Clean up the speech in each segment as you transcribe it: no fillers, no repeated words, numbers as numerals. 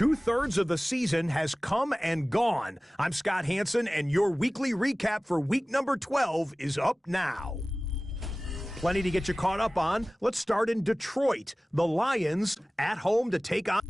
2/3 of the season has come and gone. I'm Scott Hansen, and your weekly recap for week number 12 is up now. Plenty to get you caught up on. Let's start in Detroit. The Lions at home to take on...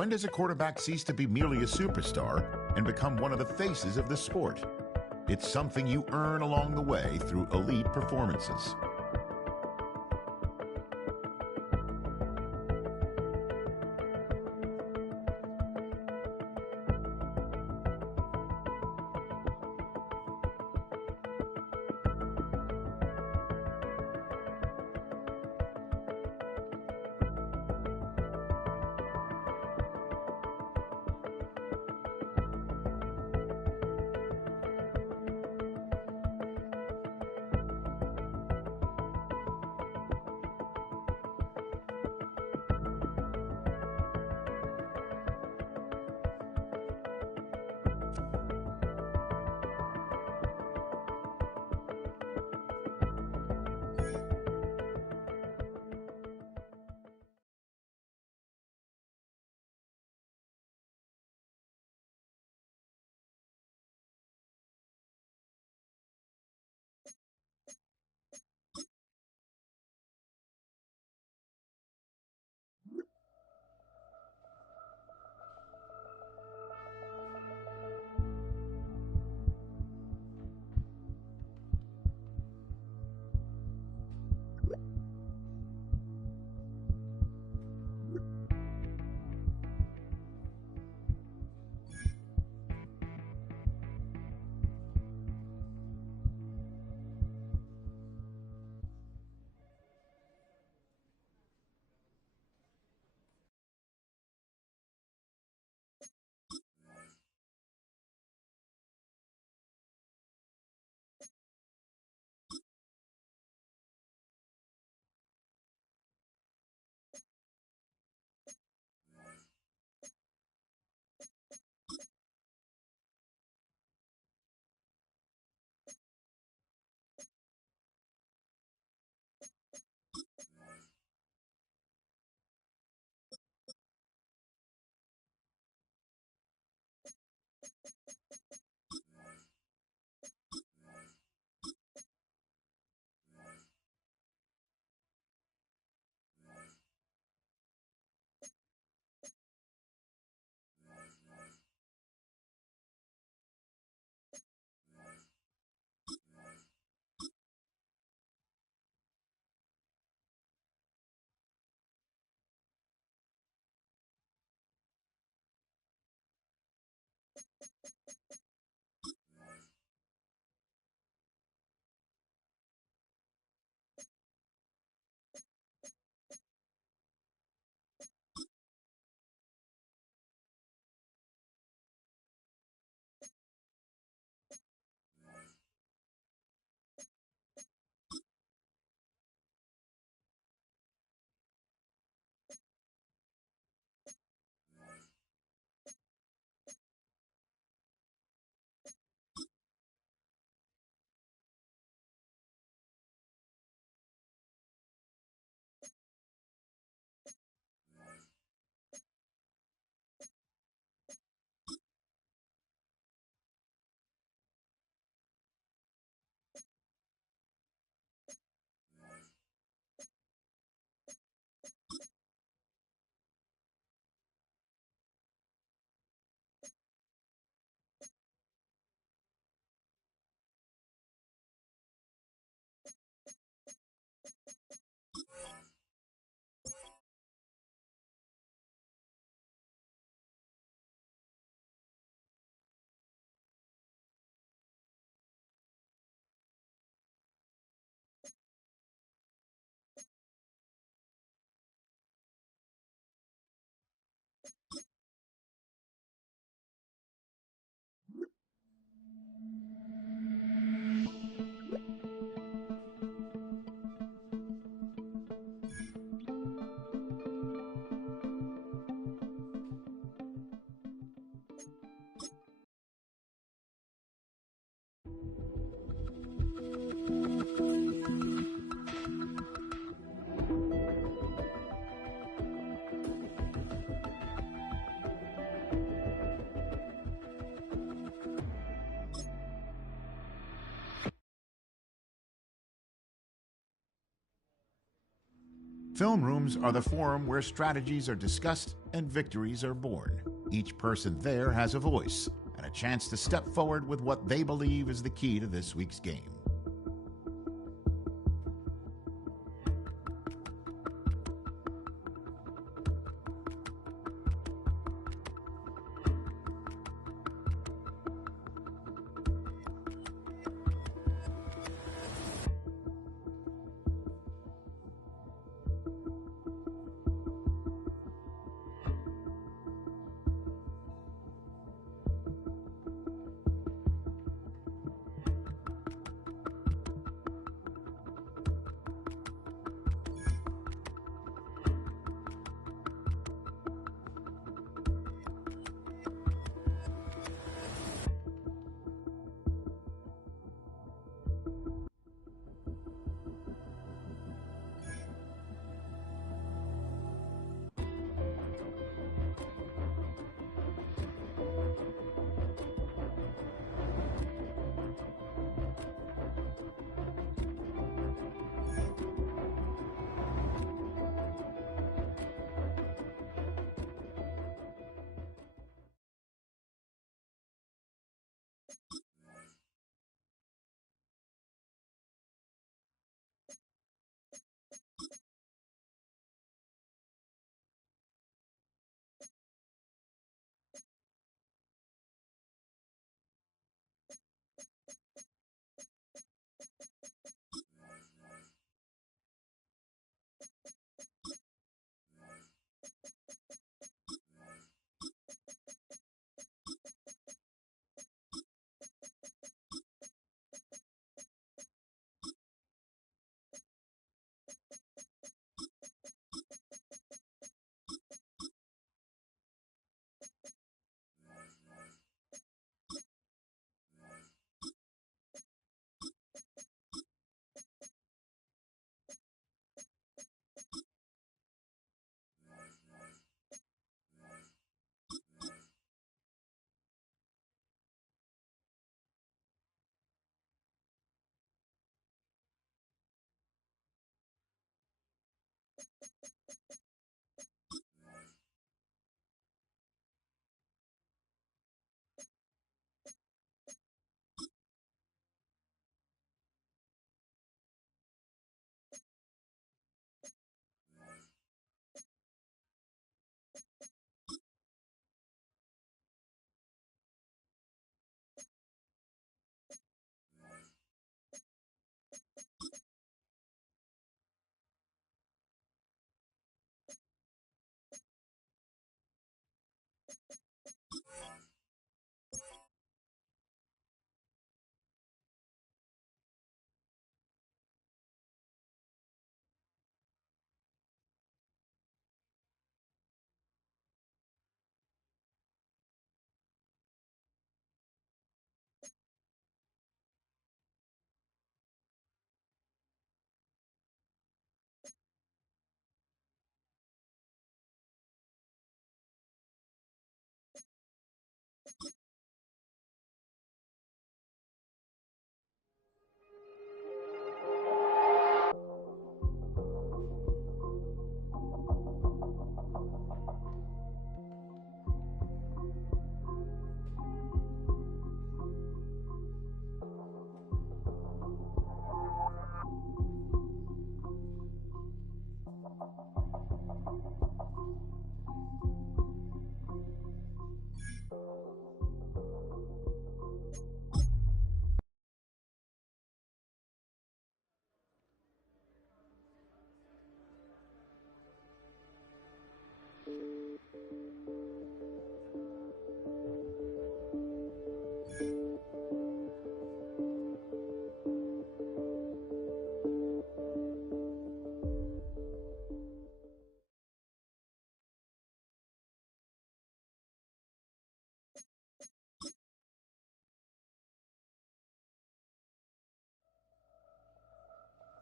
When does a quarterback cease to be merely a superstar and become one of the faces of the sport? It's something you earn along the way through elite performances. Film rooms are the forum where strategies are discussed and victories are born. Each person there has a voice and a chance to step forward with what they believe is the key to this week's game.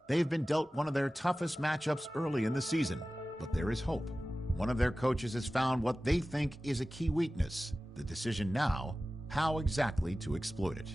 They've been dealt one of their toughest matchups early in the season, but there is hope. One of their coaches has found what they think is a key weakness. The decision now, how exactly to exploit it.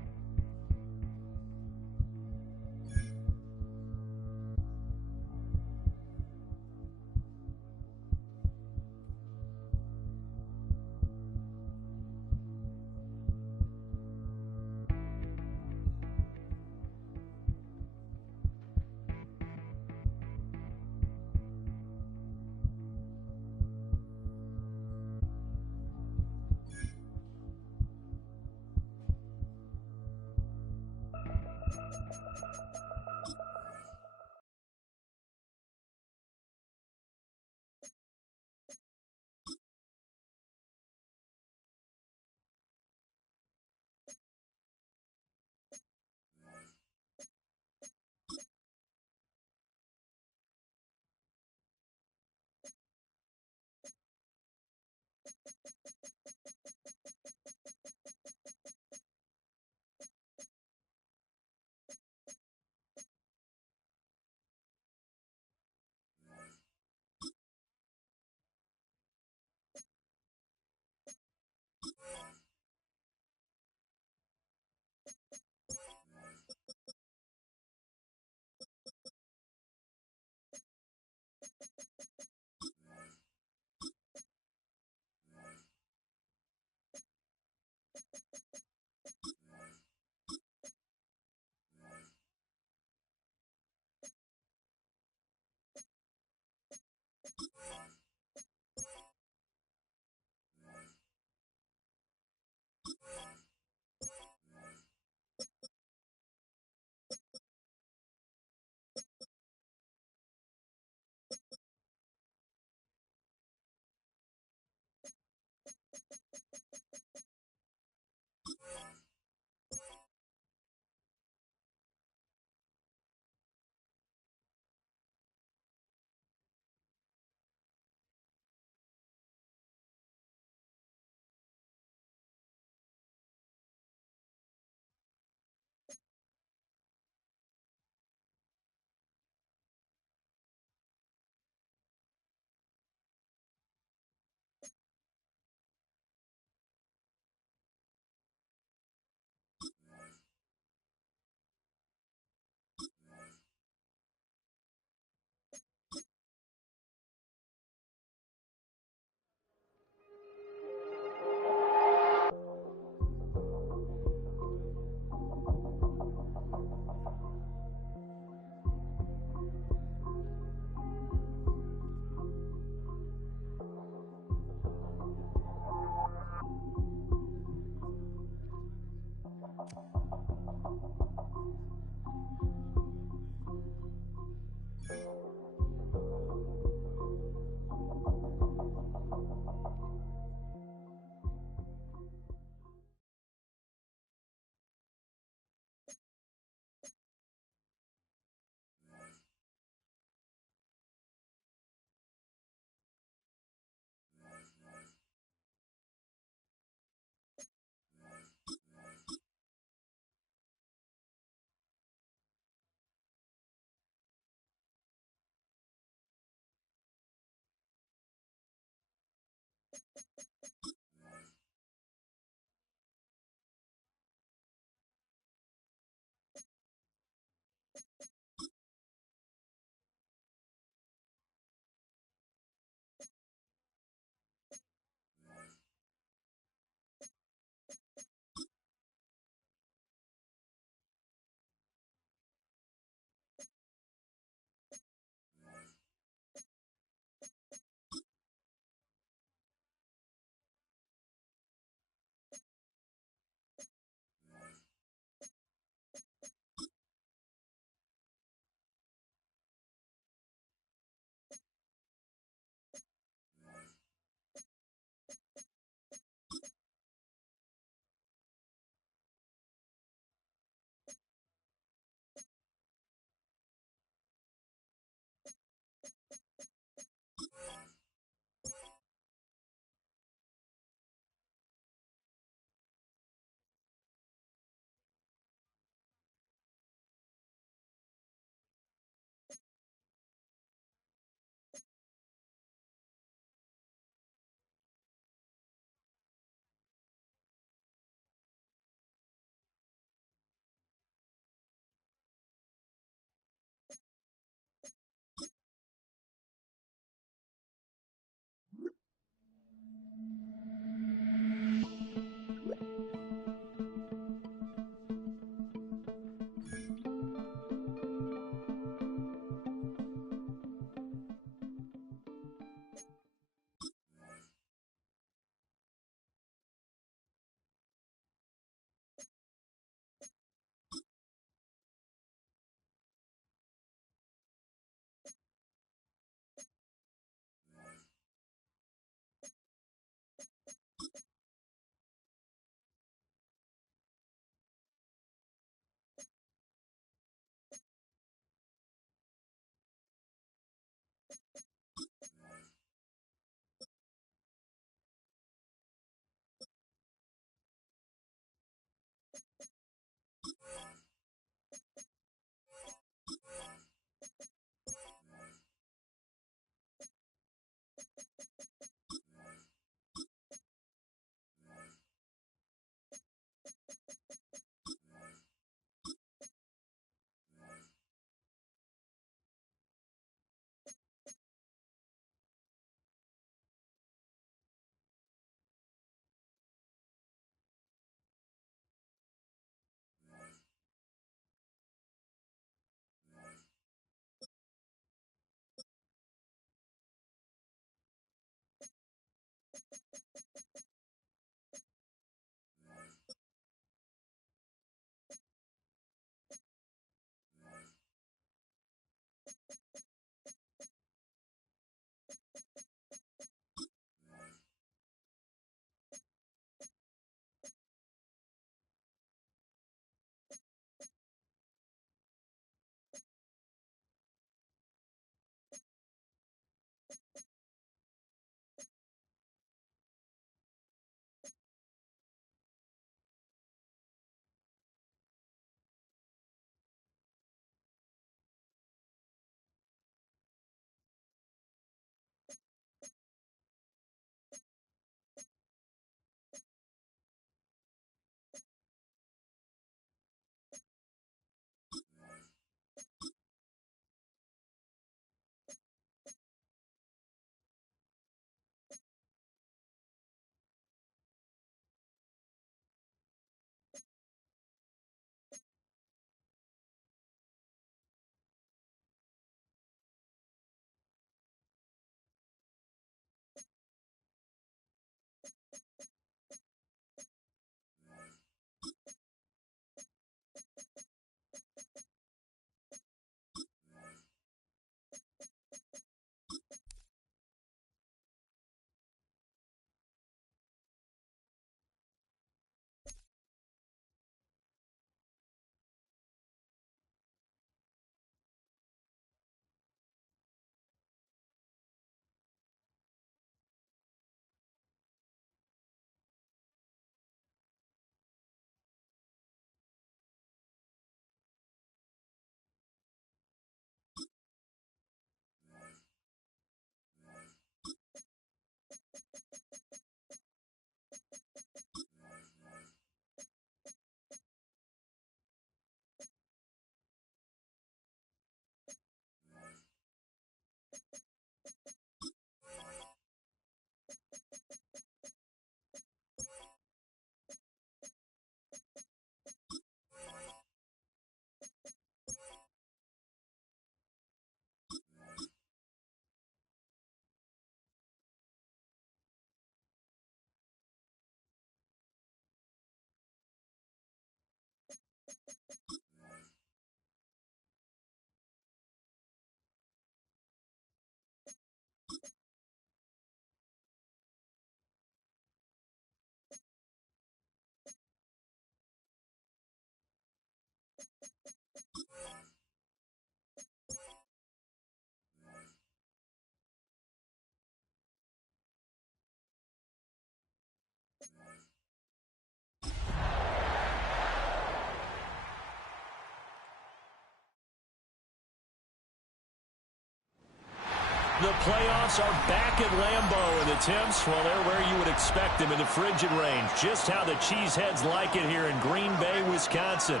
The playoffs are back at Lambeau, and the temps, well, they're where you would expect them in the frigid range. Just how the Cheeseheads like it here in Green Bay, Wisconsin.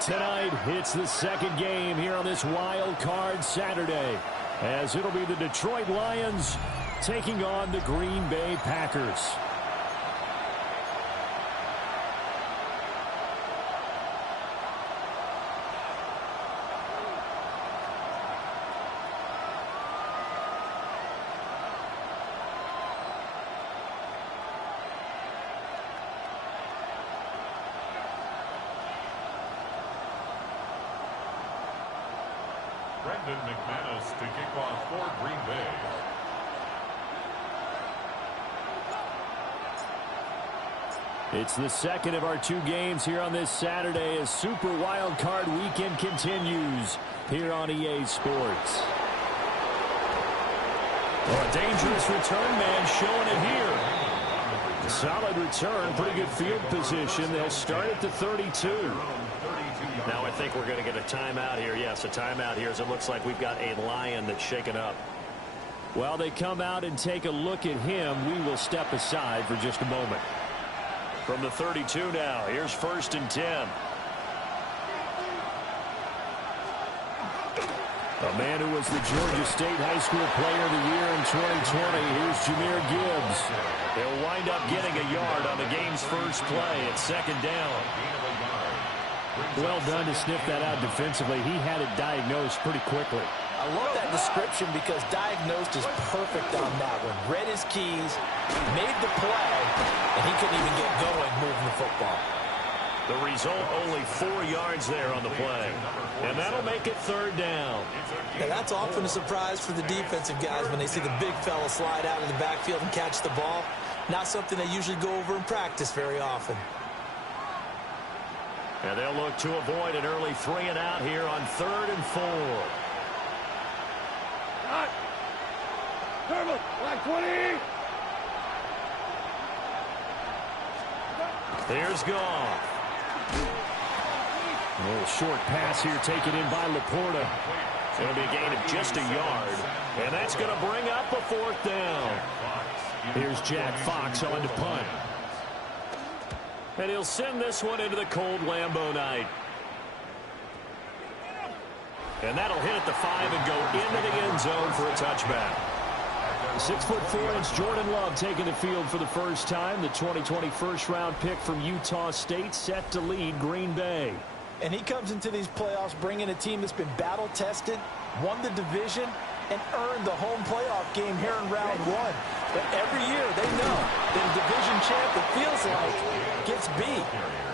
Tonight, it's the second game here on this wild card Saturday, as it'll be the Detroit Lions taking on the Green Bay Packers. McManus to kick off for Green Bay. It's the second of our two games here on this Saturday as Super Wild Card Weekend continues here on EA Sports. Well, a dangerous return man showing it here. Solid return, pretty good field position. They'll start at the 32. Now I think we're going to get a timeout here. Yes, a timeout here as it looks like we've got a Lion that's shaken up. While they come out and take a look at him, we will step aside for just a moment. From the 32 now, here's 1st and 10. A man who was the Georgia State High School Player of the Year in 2020. Here's Jahmyr Gibbs. They'll wind up getting a yard on the game's first play at 2nd down. Well done to sniff that out defensively. He had it diagnosed pretty quickly. I love that description because diagnosed is perfect on that one. Read his keys, made the play, and he couldn't even get going moving the football. The result, only 4 yards there on the play. And that'll make it 3rd down. Yeah, that's often a surprise for the defensive guys when they see the big fella slide out of the backfield and catch the ball. Not something they usually go over in practice very often. And they'll look to avoid an early 3 and out here on 3rd and 4. Black 20. There's Goff. A little short pass here taken in by Laporta. It'll be a gain of just a yard. And that's going to bring up a 4th down. Here's Jack Fox on to punt. And he'll send this one into the cold Lambeau night. And that'll hit at the 5 and go into the end zone for a touchback. 6'4" Jordan Love taking the field for the first time. The 2020 first-round pick from Utah State set to lead Green Bay. And he comes into these playoffs bringing a team that's been battle-tested, won the division, and earned the home playoff game here in round 1. But every year they know that a division champ, it feels like, gets beat.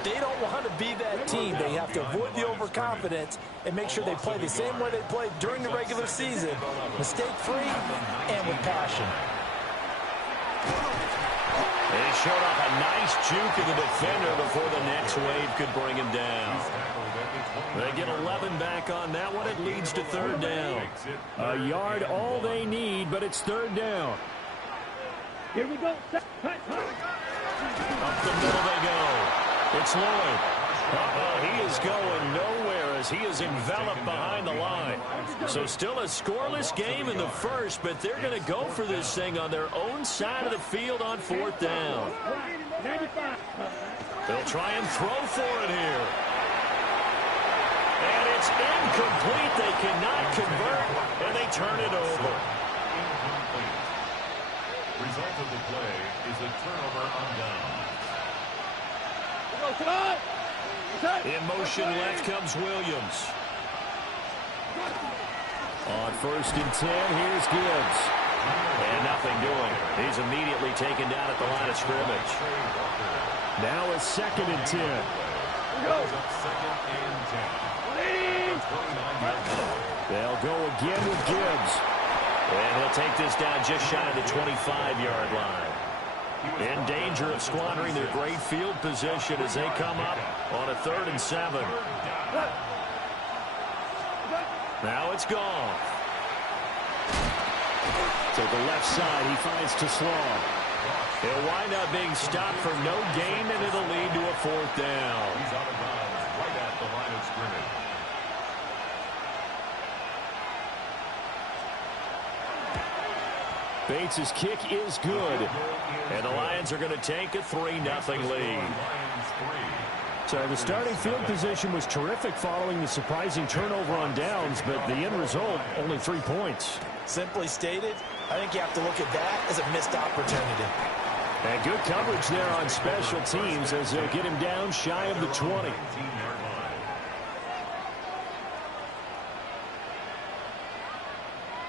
They don't want to be that team. They have to avoid the overconfidence and make sure they play the same way they played during the regular season, mistake-free and with passion. They showed up a nice juke of the defender before the next wave could bring him down. They get 11 back on that one. It leads to 3rd down. A yard all they need, but it's 3rd down. Here we go. Up the middle they go. It's Lloyd. He is going nowhere as he is enveloped behind the line. So still a scoreless game in the first, but they're going to go for this thing on their own side of the field on 4th down. They'll try and throw for it here. And it's incomplete. They cannot convert, and they turn it over. Result of the play is a turnover on down. In motion left comes Williams. On 1st and 10, here's Gibbs. And nothing doing. He's immediately taken down at the line of scrimmage. Now a 2nd and 10. They'll go again with Gibbs. And he'll take this down just shy of the 25-yard line. In danger of squandering their great field position as they come up on a 3rd and 7. Now it's gone. To the left side, he finds Teslau. He'll wind up being stopped for no gain, and it'll lead to a 4th down. He's out of bounds right at the line of scrimmage. Bates' kick is good. And the Lions are going to take a 3-0 lead. So the starting field position was terrific following the surprising turnover on downs, but the end result, only 3 points. Simply stated, I think you have to look at that as a missed opportunity. And good coverage there on special teams as they'll get him down shy of the 20.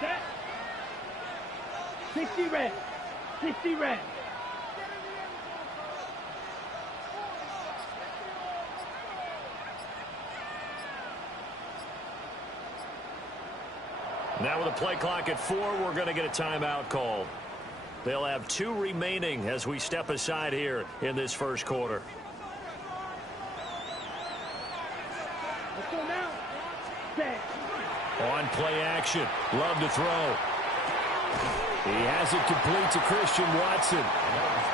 Set. 60 red. 60 red. Now with a play clock at 4, we're going to get a timeout called. They'll have 2 remaining as we step aside here in this first quarter. Let's go now. Set. On play action. Love to throw. He has it complete to Christian Watson.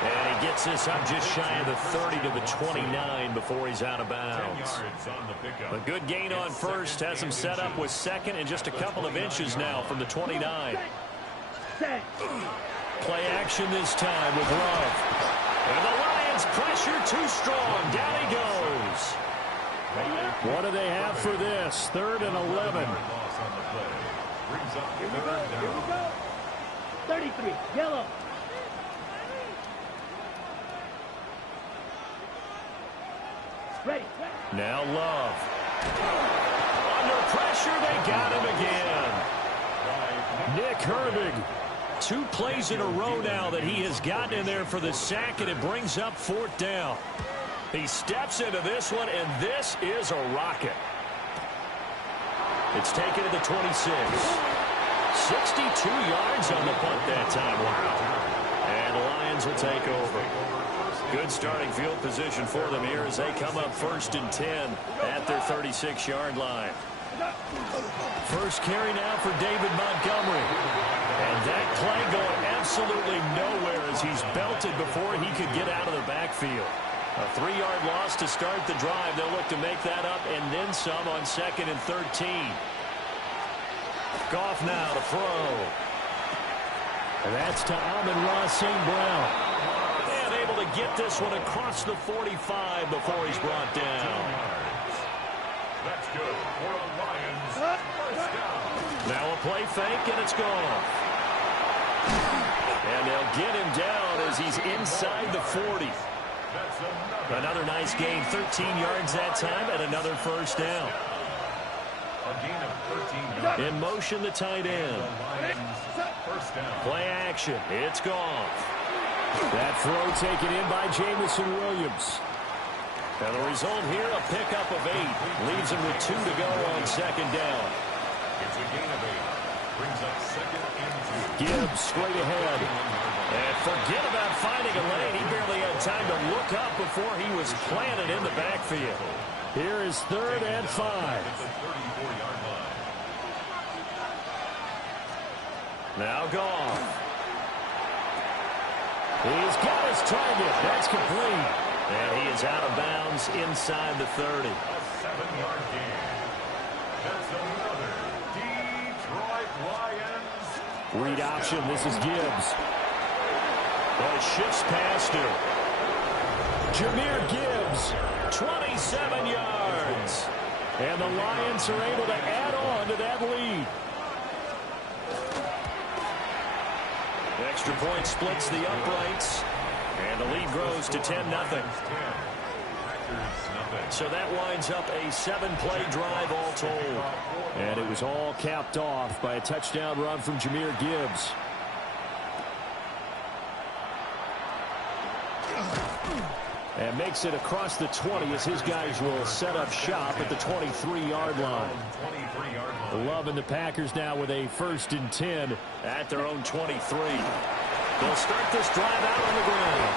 And he gets this up just shy of the 30 to the 29 before he's out of bounds. A good gain on first has him set up with second and just a couple of inches now from the 29. Set. Play action this time with Love. And the Lions pressure too strong. Down he goes. What do they have for this? 3rd and 11. Here we go. Here we go. 33. Yellow. Ready. Now Love. Under pressure, they got him again. Nick Herbig. 2 plays in a row now that he has gotten in there for the sack, and it brings up 4th down. He steps into this one, and this is a rocket. It's taken to the 26. 62 yards on the punt that time. Wow. And the Lions will take over. Good starting field position for them here as they come up 1st and 10 at their 36-yard line. First carry now for David Montgomery. And that play going absolutely nowhere as he's belted before he could get out of the backfield. A 3-yard loss to start the drive. They'll look to make that up and then some on 2nd and 13. Goff now to throw. And that's to Amon-Ra St. Brown. And able to get this one across the 45 before he's brought down. That's good for a Lions first down. Now a play fake, and it's gone. And they'll get him down as he's inside the 40. Another nice gain, 13 yards that time, and another first down. A gain of 13 yards. In motion, the tight end. First down. Play action. It's gone. That throw taken in by Jamison Williams. And the result here, a pickup of 8. Leaves him with 2 to go on 2nd down. It's a gain of 8. Brings up 2nd and 2. Gibbs straight ahead. And forget about finding a lane. He barely had time to look up before he was planted in the backfield. Here is 3rd and 5. Now Goff. He's got his target. That's complete. And he is out of bounds inside the 30. A 7-yard gain. That's another Detroit Lions. Read option. This is Gibbs. Well, it shifts past him. Jahmyr Gibbs, 27 yards. And the Lions are able to add on to that lead. Extra point splits the uprights. And the lead grows to 10-0. So that winds up a 7-play drive all told. And it was all capped off by a touchdown run from Jahmyr Gibbs. And makes it across the 20 as his guys will set up shop at the 23-yard line. Love and the Packers now with a 1st and 10 at their own 23. They'll start this drive out on the ground.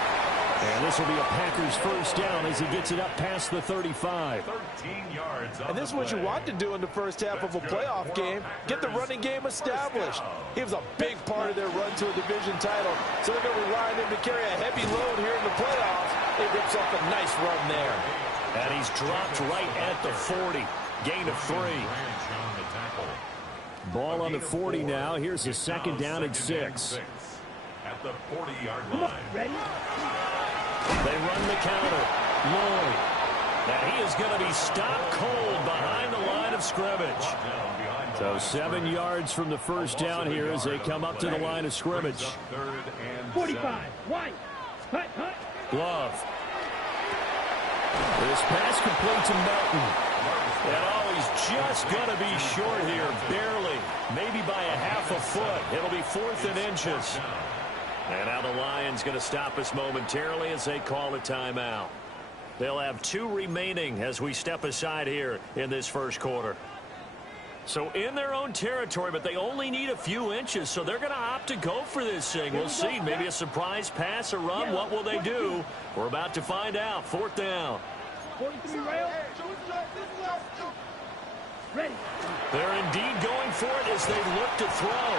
And this will be a Packers first down as he gets it up past the 35. 13 yards. And this is what you want to do in the first half of a playoff game. Get the running game established. He was a big part of their run to a division title. So they're going to rely on him to carry a heavy load here in the playoffs. He rips up a nice run there. And he's dropped right at the 40. Gain of 3. On the tackle. Ball on the 40 now. Here's a 2nd down and 6. at the 40-yard line. Ready? They run the counter. Lloyd. And he is going to be stopped cold behind the line of scrimmage. So 7 yards from the first down here as they come up to the line of scrimmage. 45. White. Hut, hut. Glove. This pass complete to Melton. And he's just going to be short here, barely, maybe by a half a foot. It'll be 4th and inches. And now the Lions going to stop us momentarily as they call a timeout. They'll have 2 remaining as we step aside here in this first quarter. So in their own territory, but they only need a few inches, so they're going to opt to go for this thing. We'll see. Maybe a surprise pass or run. What will they do? We're about to find out. 4th down. 43 rail. Ready. They're indeed going for it as they look to throw.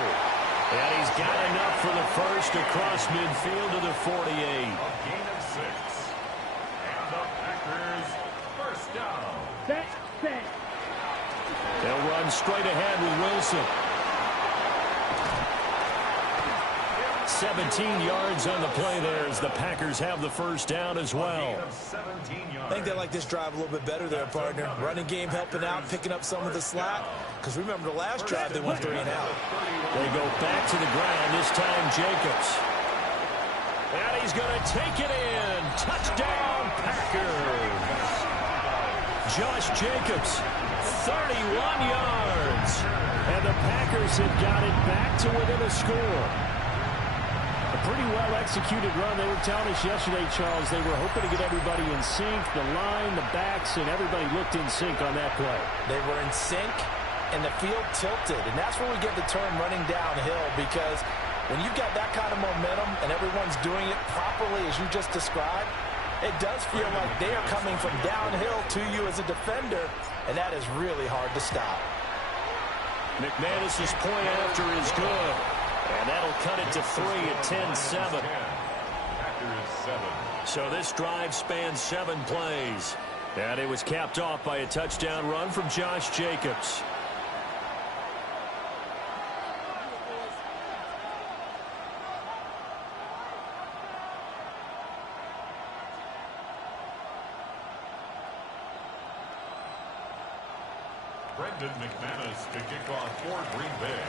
And he's got enough for the first across midfield to the 48. A gain of 6. And the Packers first down. Set. They'll run straight ahead with Wilson. 17 yards on the play there as the Packers have the first down as well. I think they like this drive a little bit better there, partner. Running game helping out, picking up some of the slack. Because remember the last drive, they went 3 and out. They go back to the ground, this time Jacobs. And he's going to take it in. Touchdown, Packers. Josh Jacobs, 31 yards. And the Packers have got it back to within a score. A pretty well-executed run. They were telling us yesterday, Charles, they were hoping to get everybody in sync, the line, the backs, and everybody looked in sync on that play. They were in sync, and the field tilted. And that's where we get the term running downhill, because when you've got that kind of momentum and everyone's doing it properly as you just described, it does feel like they are coming from downhill to you as a defender, and that is really hard to stop. McManus's point after is good. And that'll cut it to 3 at 10-7. So this drive spans 7 plays. And it was capped off by a touchdown run from Josh Jacobs. Brendan McManus to kick off for Green Bay.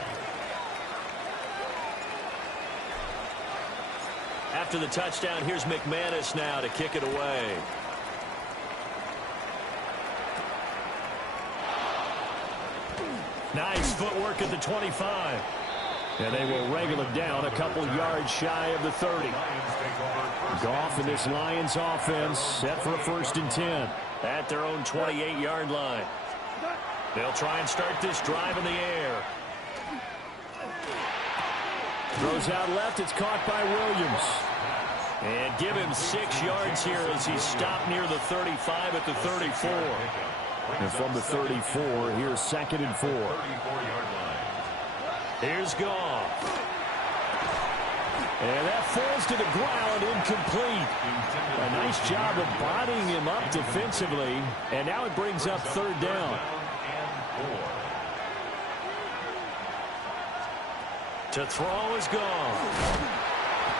After the touchdown, here's McManus now to kick it away. Nice footwork at the 25. And they will wrangle it down a couple yards shy of the 30. Goff and this Lions offense set for a 1st and 10 at their own 28-yard line. They'll try and start this drive in the air. Throws out left. It's caught by Williams. And give him 6 yards here as he's stopped near the 35 at the 34. And from the 34, here's 2nd and 4. Here's Goff. And that falls to the ground, incomplete. A nice job of bodying him up defensively. And now it brings up 3rd down. To throw is Goff.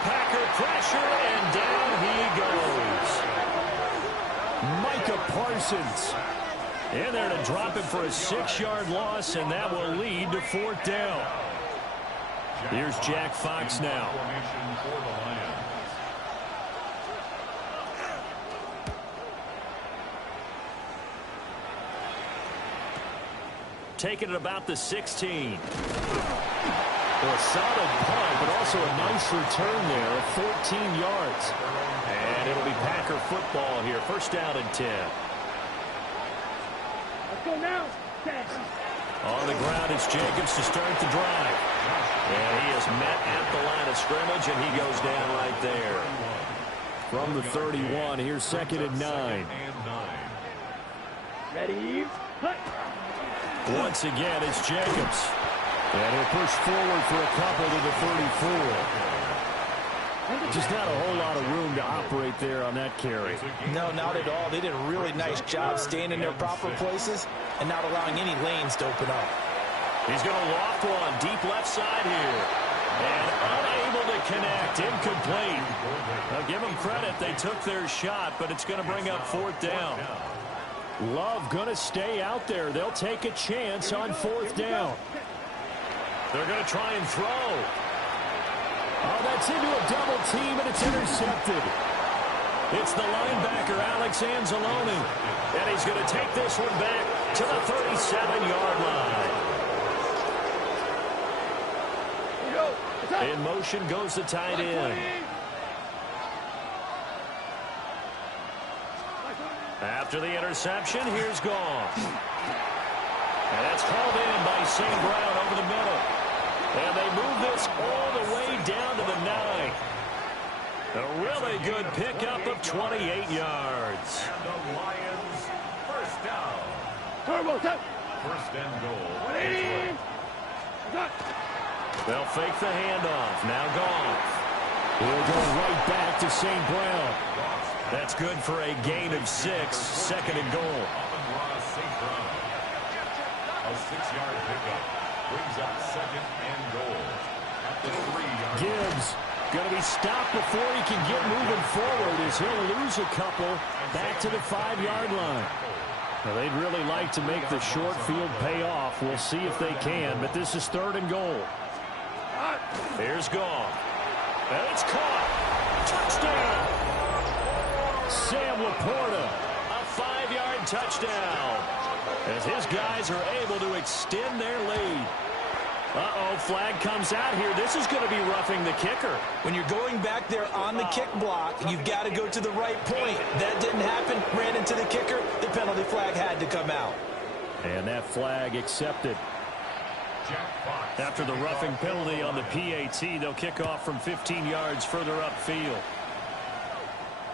Packer pressure, and down he goes. Micah Parsons in there to drop him for a 6-yard loss, and that will lead to 4th down. Here's Jack Fox now. Taking it about the 16. Well, a solid punt, but also a nice return there of 14 yards. And it'll be Packer football here. 1st down and 10. Let's go now. On the ground, it's Jacobs to start the drive. And he is met at the line of scrimmage, and he goes down right there. From the 31, here's 2nd and 9. Ready? Hut. Once again, it's Jacobs. And he'll push forward for a couple to the 34. Just not a whole lot of room to operate there on that carry. No, not at all. They did a really nice job staying in their proper places and not allowing any lanes to open up. He's going to loft one deep left side here. And unable to connect. Incomplete. Now give them credit. They took their shot, but it's going to bring up fourth down. Love going to stay out there. They'll take a chance on fourth down. They're going to try and throw. Oh, that's into a double team, and it's intercepted. It's the linebacker, Alex Anzalone. And he's going to take this one back to the 37-yard line. In motion goes the tight end. After the interception, here's Gone. And that's called in by St. Brown over the middle. And they move this all the way down to the 9. A really good pickup of 28 yards. And the Lions, first down. First and goal. They'll fake the handoff. Now Gone. He'll go right back to St. Brown. That's good for a gain of 6. Second and goal. A 6-yard pickup brings up second and goal at the 3-yard. Gibbs going to be stopped before he can get moving forward as he'll lose a couple back to the 5-yard line. Now, they'd really like to make the short field pay off. We'll see if they can, but this is third and goal. Here's Gone. And it's caught. Touchdown. Sam Laporta. A 5-yard touchdown. As his guys are able to extend their lead. Uh-oh, flag comes out here. This is going to be roughing the kicker. When you're going back there on the kick block, you've got to go to the right point. That didn't happen. Ran into the kicker. The penalty flag had to come out. And that flag accepted. After the roughing penalty on the PAT, they'll kick off from 15 yards further upfield.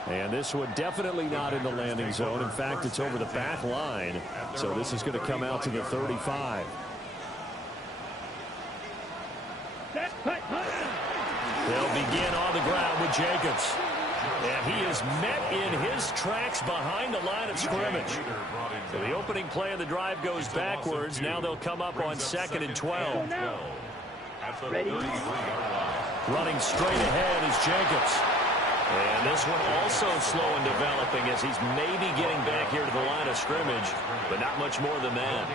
And this one definitely not in the landing zone. In fact, it's over the back line. So this is going to come out to the 35. They'll begin on the ground with Jacobs. And he is met in his tracks behind the line of scrimmage. So the opening play of the drive goes backwards. Now they'll come up on 2nd and 12. Running straight ahead is Jacobs. And this one also slow in developing as he's maybe getting back here to the line of scrimmage, but not much more than that.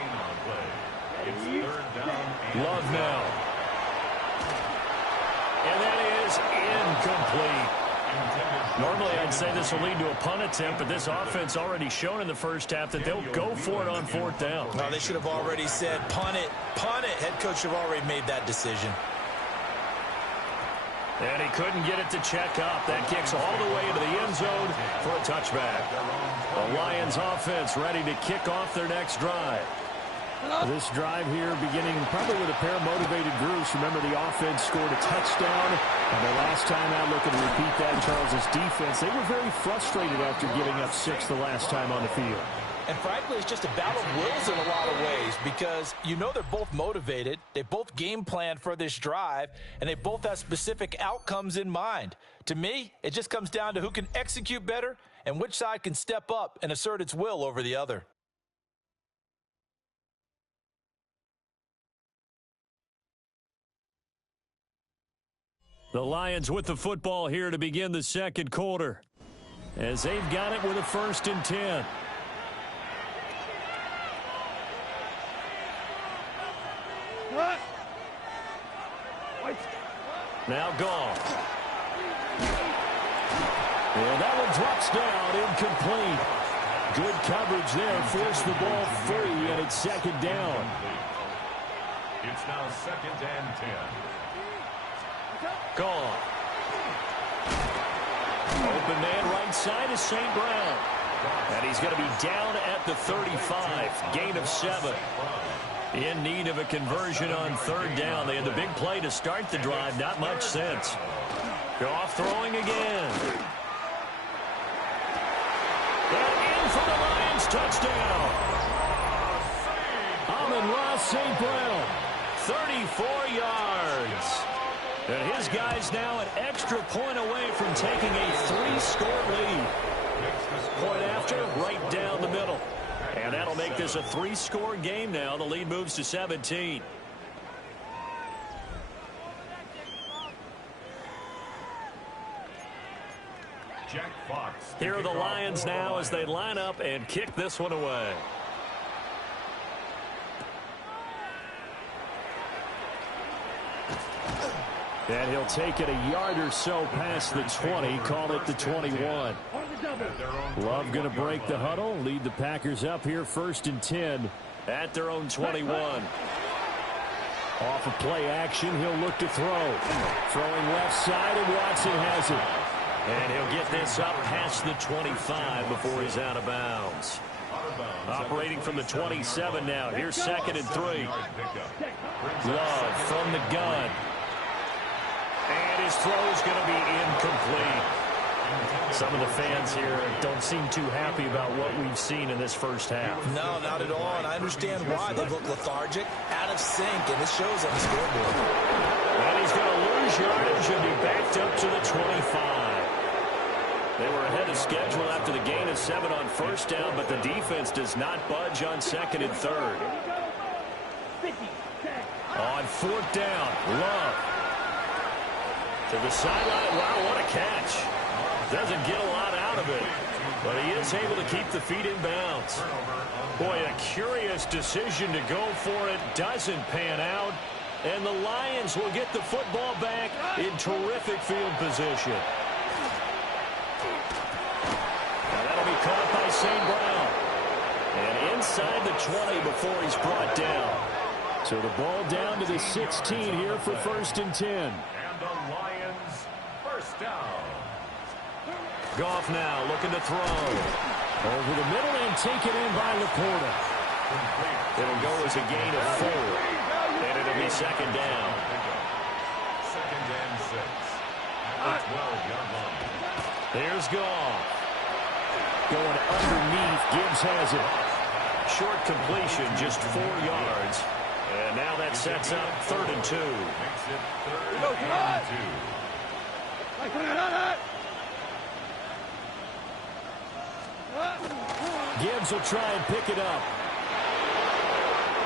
Love now. And that is incomplete. Normally I'd say this will lead to a punt attempt, but this offense already shown in the first half that they'll go for it on fourth down. No, they should have already said punt it. Punt it. Head coach should have already made that decision. And he couldn't get it to check up. That kicks all the way into the end zone for a touchback. The Lions offense ready to kick off their next drive. This drive here beginning probably with a pair of motivated groups. Remember, the offense scored a touchdown. And the last time out, looking to repeat that in Charles' defense, they were very frustrated after giving up 6 the last time on the field. And frankly, it's just a battle of wills in a lot of ways because you know they're both motivated. They both game plan for this drive, and they both have specific outcomes in mind. To me, it just comes down to who can execute better and which side can step up and assert its will over the other. The Lions with the football here to begin the second quarter as they've got it with a 1st and 10. Now Gone. And that one drops down, incomplete. Good coverage there, forced the ball free, and it's 2nd down. It's now 2nd and 10. Gone. Open man right side is St. Brown. And he's going to be down at the 35. Gain of 7. In need of a conversion on 3rd down. They had the big play to start the drive. Not much sense. Goff throwing again. And in for the Lions touchdown. Amon-Ra St. Brown. 34 yards. And his guys now an extra point away from taking a 3-score lead. Point after, right down the middle. And that'll make this a 3-score game now. The lead moves to 17. Here are the Lions now as they line up and kick this one away. And he'll take it a yard or so past the 20, call it the 21. Love going to break the huddle, lead the Packers up here 1st and 10 at their own 21. Off of play action, he'll look to throw. Throwing left side, and Watson has it. And he'll get this up past the 25 before he's out of bounds. Operating from the 27 now. Here's 2nd and 3. Love from the gun. And his throw is going to be incomplete. Some of the fans here don't seem too happy about what we've seen in this first half. No, not at all, and I understand why. They look lethargic, out of sync, and it shows on the scoreboard. And he's going to lose yardage and be backed up to the 25. They were ahead of schedule after the gain of 7 on 1st down, but the defense does not budge on 2nd and 3rd. On 4th down, Love. To the sideline. Wow, what a catch. Doesn't get a lot out of it, but he is able to keep the feet in bounds. Boy, a curious decision to go for it. Doesn't pan out, and the Lions will get the football back in terrific field position. Now that'll be caught by St. Brown. And inside the 20 before he's brought down. So the ball down to the 16 here for 1st and 10. And the Lions, 1st down. Goff now looking to throw. Over the middle and taken in by Laporta. It'll go as a gain of 4. And it'll be 2nd down. 2nd and 6. At the 12-yard line. There's Goff. Going underneath. Gibbs has it. Short completion, just 4 yards. And now that sets up 3rd and 2. Makes it 3rd and 2. Gibbs will try and pick it up.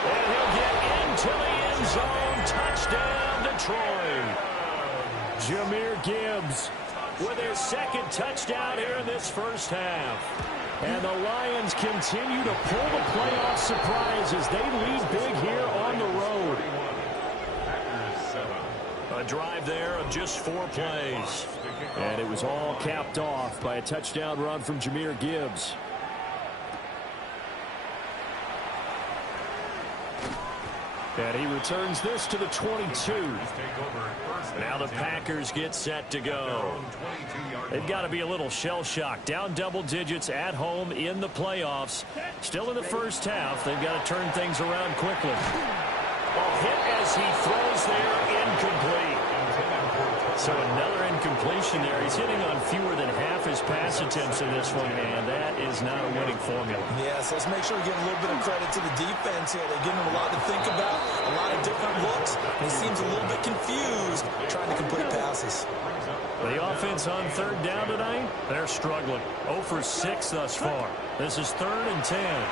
And he'll get into the end zone. Touchdown, Detroit. Jahmyr Gibbs with his 2nd touchdown here in this first half. And the Lions continue to pull the playoff surprise as they lead big here on the road. A drive there of just 4 plays. And it was all capped off by a touchdown run from Jahmyr Gibbs. And he returns this to the 22. Now the Packers get set to go. They've got to be a little shell-shocked. Down double digits at home in the playoffs. Still in the first half. They've got to turn things around quickly. A hit as he throws there, incomplete. So another incompletion there. He's hitting on fewer than half his pass attempts in this one, and that is not a winning formula. Yes, let's make sure we give a little bit of credit to the defense here. They're giving him a lot to think about, a lot of different looks, and he seems a little bit confused trying to complete passes. The offense on 3rd down tonight, they're struggling. 0 for 6 thus far. This is 3rd and 10.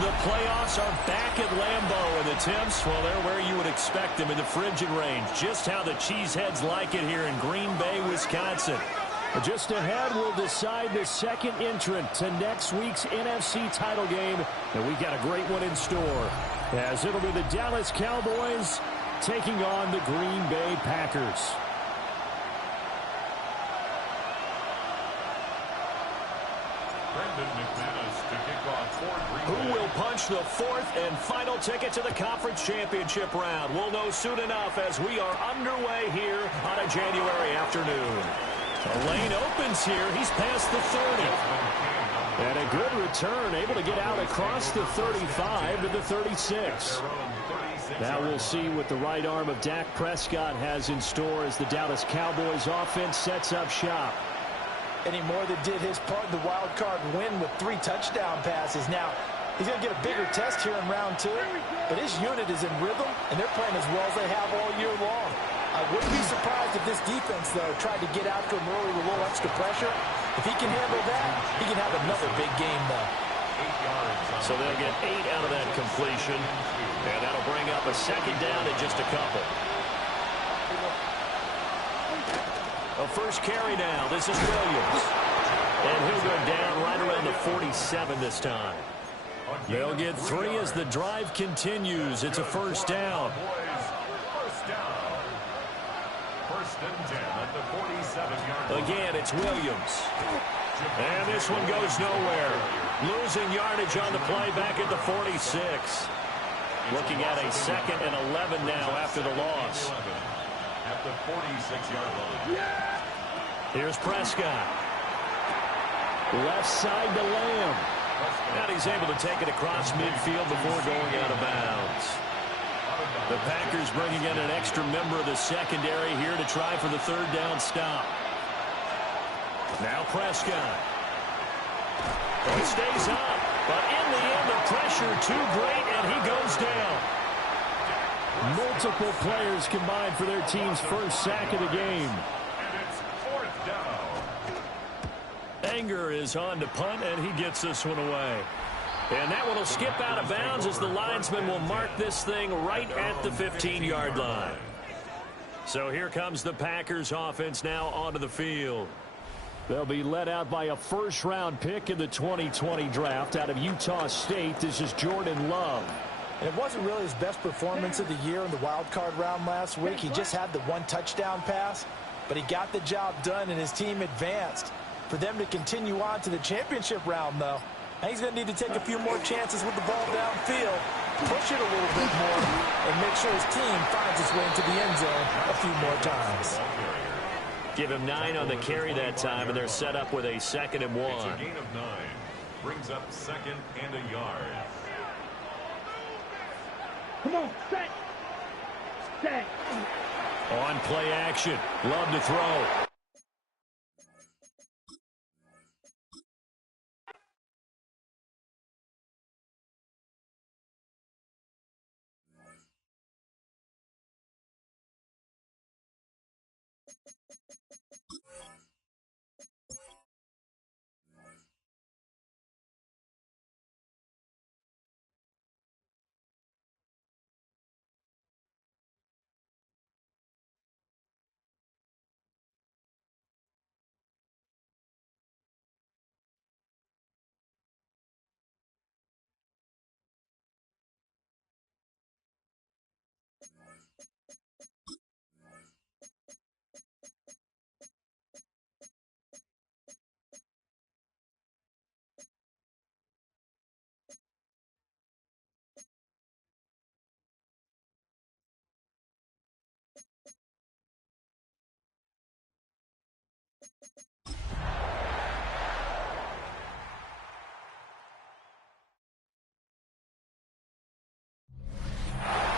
The playoffs are back at Lambeau, and the temps, well, they're where you would expect them in the frigid range. Just how the Cheeseheads like it here in Green Bay, Wisconsin. Just ahead, we'll decide the second entrant to next week's NFC title game, and we got a great one in store, as it'll be the Dallas Cowboys taking on the Green Bay Packers. Who will punch the fourth and final ticket to the conference championship round? We'll know soon enough as we are underway here on a January afternoon. The lane opens here. He's past the 30. And a good return, able to get out across the 35 to the 36. Now we'll see what the right arm of Dak Prescott has in store as the Dallas Cowboys offense sets up shop. Any more than did his part in the wild card win with 3 touchdown passes. Now, he's going to get a bigger test here in round 2, but his unit is in rhythm, and they're playing as well as they have all year long. I wouldn't be surprised if this defense, though, tried to get after him early with a little extra pressure. If he can handle that, he can have another big game, though. So they'll get 8 out of that completion, and that'll bring up a second down in just a couple. A first carry now. This is Williams. And he'll go down right around the 47 this time. They'll get 3 as the drive continues. It's a first down. First and 10 at the 47-yard line. Again, it's Williams. And this one goes nowhere. Losing yardage on the play back at the 46. Looking at a second and 11 now after the loss. At the 46-yard line. Here's Prescott. Left side to Lamb. And he's able to take it across midfield before going out of bounds. The Packers bringing in an extra member of the secondary here to try for the third down stop. Now Prescott. He stays up, but in the end the pressure too great and he goes down. Multiple players combined for their team's first sack of the game. And it's 4th down. Anger is on to punt, and he gets this one away. And that one will skip out of bounds as the linesman will mark this thing right at the 15-yard line. So here comes the Packers offense now onto the field. They'll be led out by a first-round pick in the 2020 draft out of Utah State. This is Jordan Love. And it wasn't really his best performance of the year in the wild card round last week. He just had the 1 touchdown pass, but he got the job done and his team advanced. For them to continue on to the championship round, though, he's going to need to take a few more chances with the ball downfield, push it a little bit more, and make sure his team finds its way into the end zone a few more times. Give him 9 on the carry that time, and they're set up with a 2nd and 1. It's a gain of 9. Brings up 2nd and a yard. Come on, set. Set. On play action. Love to throw.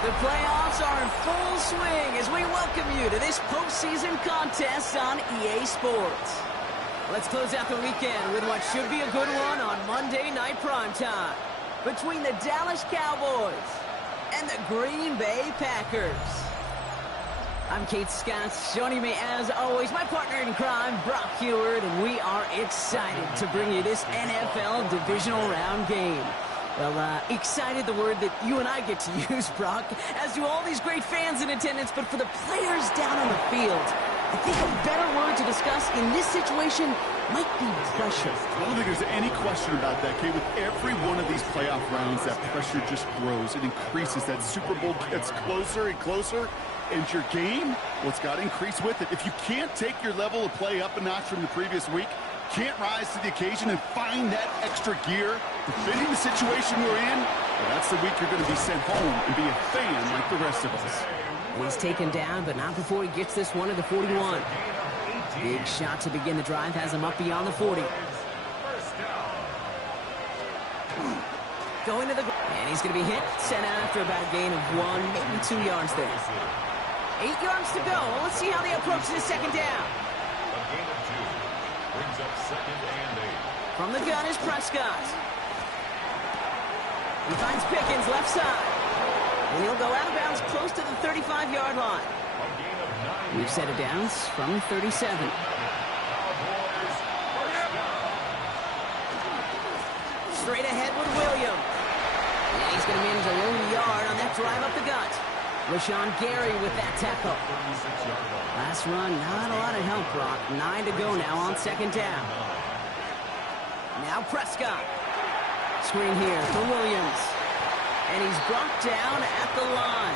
The playoffs are in full swing as we welcome you to this postseason contest on EA Sports. Let's close out the weekend with what should be a good one on Monday Night Primetime between the Dallas Cowboys and the Green Bay Packers. I'm Kate Scott. Joining me, as always, my partner in crime, Brock Heward, and we are excited to bring you this NFL divisional round game. Well, excited, the word that you and I get to use, Brock, as do all these great fans in attendance, but for the players down on the field, I think a better word to discuss in this situation might be pressure. I don't think there's any question about that, Kate. With every one of these playoff rounds, that pressure just grows. It increases. That Super Bowl gets closer and closer. And your game, well, it's got to increase with it. If you can't take your level of play up a notch from the previous week, can't rise to the occasion and find that extra gear, defending the situation we're in, well, that's the week you're going to be sent home and be a fan like the rest of us. He's taken down, but not before he gets this one to the 41. Big shot to begin the drive has him up beyond the 40. Going to the ground, and he's going to be hit, sent out after about a gain of 1, maybe 2 yards there. 8 yards to go. Let's see how they approach this second down. A gain of 2 brings up 2nd and 8. From the gun is Prescott. He finds Pickens left side. And he'll go out of bounds close to the 35-yard line. A gain of 9. We've set it down from 37. Cowboys first down. Straight ahead with Williams. And he's going to manage a lone yard on that drive up the gut. Rashawn Gary with that tackle. 36-yard line. Last run, not a lot of help, Brock. 9 to go now on second down. Now Prescott. Screen here for Williams. And he's brought down at the line.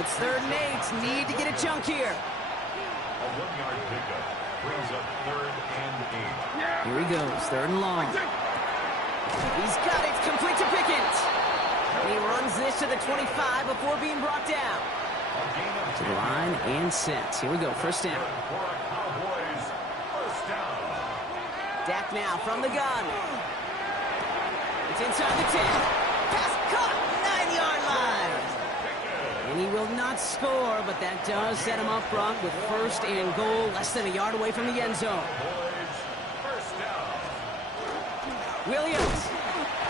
It's 3rd and 8. Need to get a chunk here. A 1-yard pickup brings up 3rd and 8. Here he goes, 3rd and long. He's got it, complete to Pickens. And he runs this to the 25 before being brought down. To the line and set. Here we go, first down. For a Cowboys first down. Dak now from the gun. It's inside the 10. Pass caught, 9-yard line. And he will not score, but that does set him up, Brock, with 1st and goal, less than a yard away from the end zone. Cowboys first down. Williams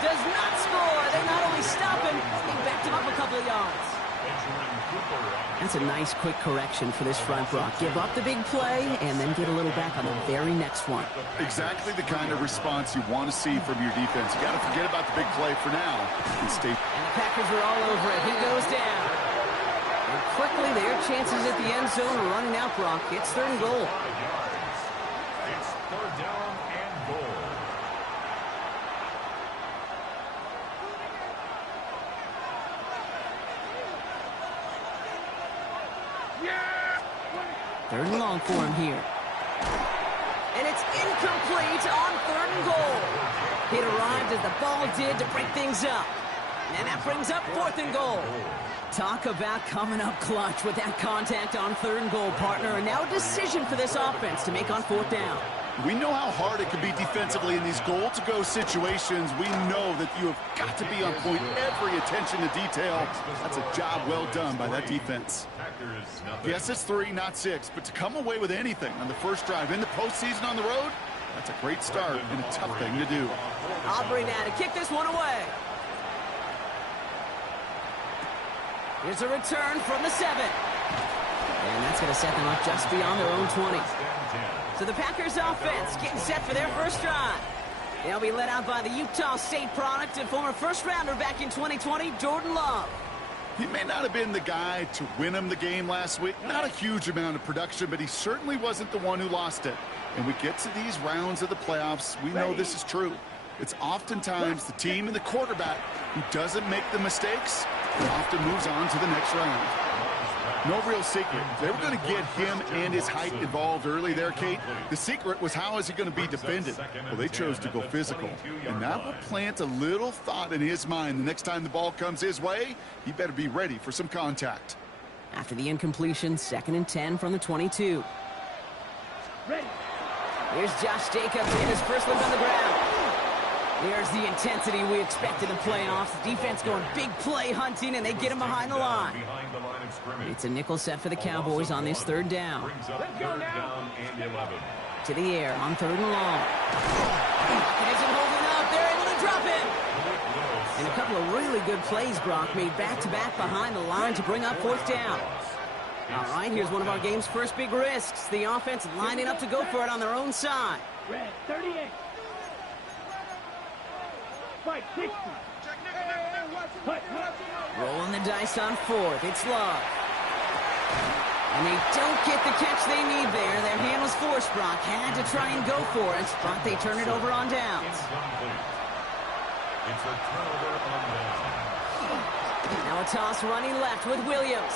does not score. They not only stop him, they backed him up a couple of yards. Benjamin Cooper on That's a nice quick correction for this front, Brock. Give up the big play and then get a little back on the very next one. Exactly the kind of response you want to see from your defense. You got to forget about the big play for now and stay. And the Packers are all over it. He goes down. And quickly, their chances at the end zone are running out, Brock. It's 3rd and goal. 5 yards. It's 3rd down and goal. Third and long for him here. And it's incomplete on 3rd and goal. It arrived as the ball did to break things up. And that brings up 4th and goal. Talk about coming up clutch with that contact on 3rd and goal, partner. And now a decision for this offense to make on 4th down. We know how hard it can be defensively in these goal-to-go situations. We know that you have got to be on point, every attention to detail. That's a job well done by that defense. Packers nothing. Yes, it's 3, not 6, but to come away with anything on the first drive in the postseason on the road, that's a great start and a tough thing to do. Aubrey now to kick this one away. Here's a return from the 7. And that's going to set them up just beyond their own 20. So the Packers offense getting set for their first drive. They'll be led out by the Utah State product and former first-rounder back in 2020, Jordan Love. He may not have been the guy to win him the game last week. Not a huge amount of production, but he certainly wasn't the one who lost it. And we get to these rounds of the playoffs, we know this is true. It's oftentimes the team and the quarterback who doesn't make the mistakes and often moves on to the next round. No real secret. They were going to get him and his height involved early there, Kate. The secret was how is he going to be defended? Well, they chose to go physical. And that will plant a little thought in his mind. The next time the ball comes his way, he better be ready for some contact. After the incompletion, 2nd and 10 from the 22. Ready. Here's Josh Jacobs getting his first look on the ground. There's the intensity we expect in the playoffs. The defense going big play hunting, and they get him behind the line. Behind the line of scrimmage. It's a nickel set for the Cowboys on this 3rd down. Brings up 3rd down and 11. To the air on 3rd and long. It isn't holding up. They're able to drop it. And a couple of really good plays, Brock, made back-to-back behind the line to bring up 4th down. All right, here's one of our game's first big risks. The offense lining up to go for it on their own side. Red 38. fight, 60. Rolling the dice on fourth. It's Love. And they don't get the catch they need there. Their hand was forced. Brock had to try and go for it, but they turn it over on downs. It's a turnover on downs. Now a toss running left with Williams.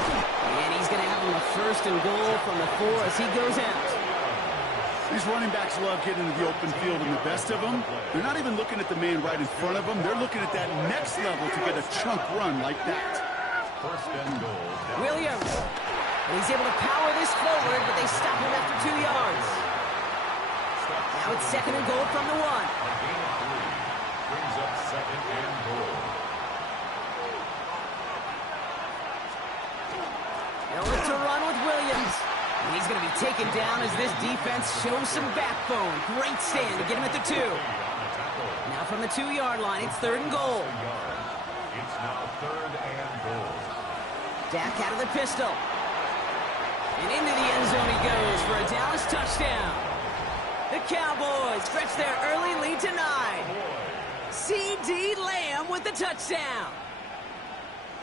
And he's going to have him a first and goal from the 4 as he goes out. These running backs love getting into the open field, and the best of them, they're not even looking at the man right in front of them. They're looking at that next level to get a chunk run like that. First and goal. Williams. And he's able to power this forward, but they stop him after 2 yards. Now it's second and goal from the 1. A gain of 3 brings up second and goal. They'll look to run with Williams. And he's going to be taken down as this defense shows some backbone. Great stand to get him at the 2. Now from the 2-yard line, it's third and goal. It's now third and goal. Dak out of the pistol. And into the end zone he goes for a Dallas touchdown. The Cowboys stretch their early lead to 9. C.D. Lamb with the touchdown.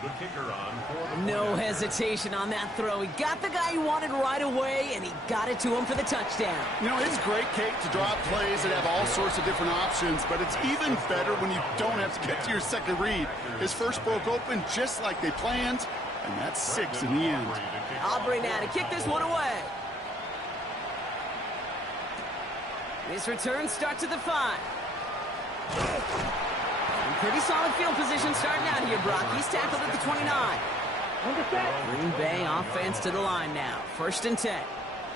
The kicker on for the No hesitation on that throw. He got the guy he wanted right away, and he got it to him for the touchdown. You know, it's great, Kate, to drop plays that have all sorts of different options, but it's even better when you don't have to get to your second read. His first broke open just like they planned, and that's 6 in the end. Aubrey now to kick this one away. This return starts at the 5. Pretty solid field position starting out here, Brock. He's tackled at the 29. Green Bay offense to the line now. First and 10.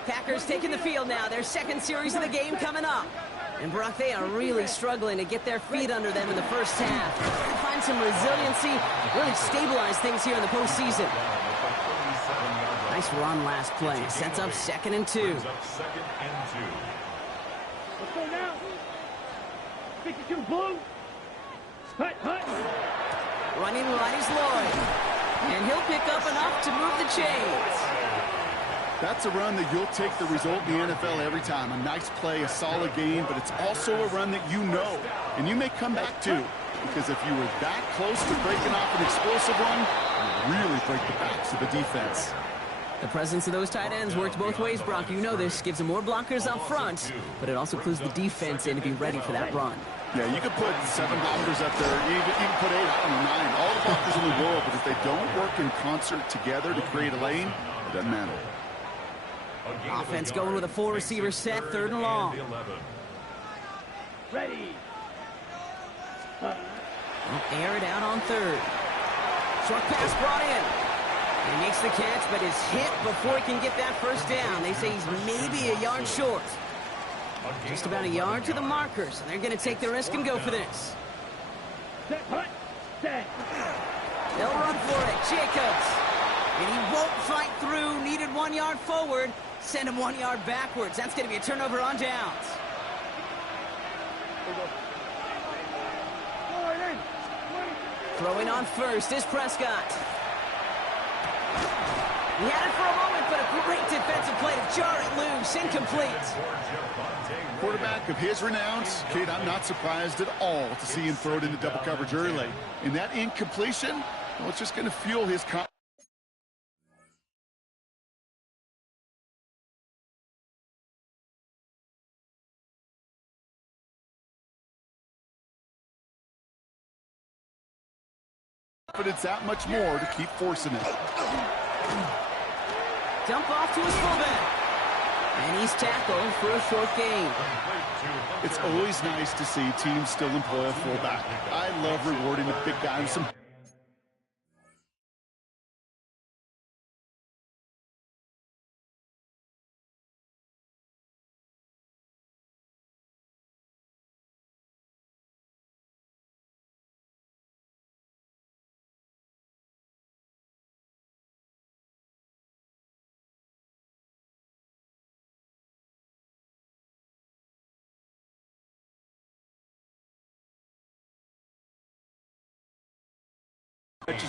Packers taking the field now. Their second series of the game coming up. And Brock, they are really struggling to get their feet under them in the first half. Trying to find some resiliency, really stabilize things here in the postseason. Nice run last play. Sets up second and 2. Let's go now. 52 blue. Hut. Running right is Lloyd. And he'll pick up enough to move the chains. That's a run that you'll take the result in the NFL every time. A nice play, a solid game, but it's also a run that you know, and you may come back to. Because if you were that close to breaking off an explosive one, you really break the backs of the defense. The presence of those tight ends works both ways, Brock. You know this. Gives them more blockers up front, but it also clues the defense in to be ready for that run. Yeah, you could put 7 blockers up there, even put 8, I don't know, 9, all the blockers in the world, but if they don't work in concert together to create a lane, it doesn't matter. Offense going with a 4-receiver set, third and long. Ready. They'll air it out on third. Short pass brought in. He makes the catch, but is hit before he can get that first down. They say he's maybe a yard short. Just about a yard to the markers, and they're going to take the risk and go for this. Set, hut, set. They'll run for it. Jacobs. And he won't fight through. Needed 1 yard forward. Send him 1 yard backwards. That's going to be a turnover on downs. Throwing on first is Prescott. He had it for a moment, but a great defensive play to jar it loose. Incomplete. Quarterback of his renounce, Kate, I'm not surprised at all to see him throw it into double coverage early. And that incompletion, well, it's just going to fuel his confidence that much more to keep forcing it. Dump off to his fullback. And he's tackled for a short gain. It's always nice to see teams still employ a fullback. I love rewarding the big guy with some.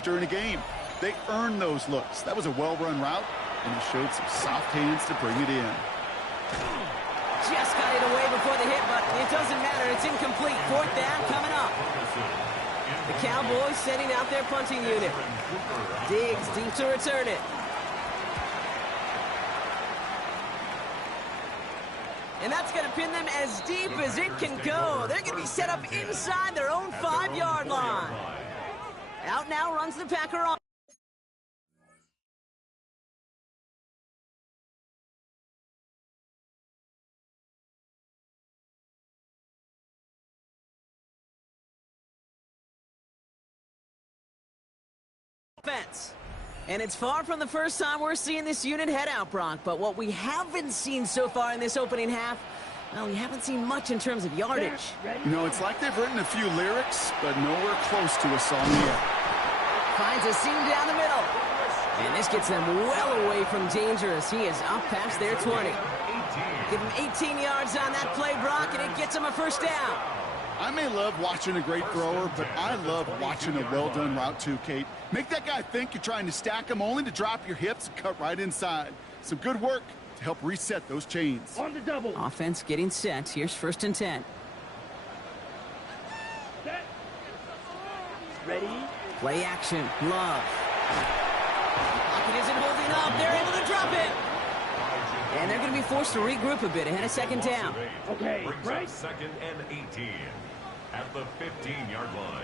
During the game, they earned those looks. That was a well-run route, and he showed some soft hands to bring it in. Just got it away before the hit, but it doesn't matter. It's incomplete. fourth down coming up. The Cowboys sending out their punting unit. Diggs deep to return it. And that's going to pin them as deep as it can go. They're going to be set up inside their own 5-yard line. Out now runs the Packer on. Offense. And it's far from the first time we're seeing this unit head out, Brock. But what we haven't seen so far in this opening half, well, we haven't seen much in terms of yardage. You know, it's like they've written a few lyrics, but nowhere close to a song yet. Finds a seam down the middle. And this gets them well away from dangerous. He is up past their 20. Give him 18 yards on that play, Brock, and it gets him a first down. I may love watching a great thrower, but I love watching a well-done route too, Kate. Make that guy think you're trying to stack him only to drop your hips and cut right inside. Some good work to help reset those chains. On the double. Offense getting set. Here's 1st and 10. Set. Ready. Play action. Love. Pocket isn't holding up. They're able to drop it. And they're going to be forced to regroup a bit ahead of 2nd down. Okay, right. 2nd and 18 at the 15-yard line.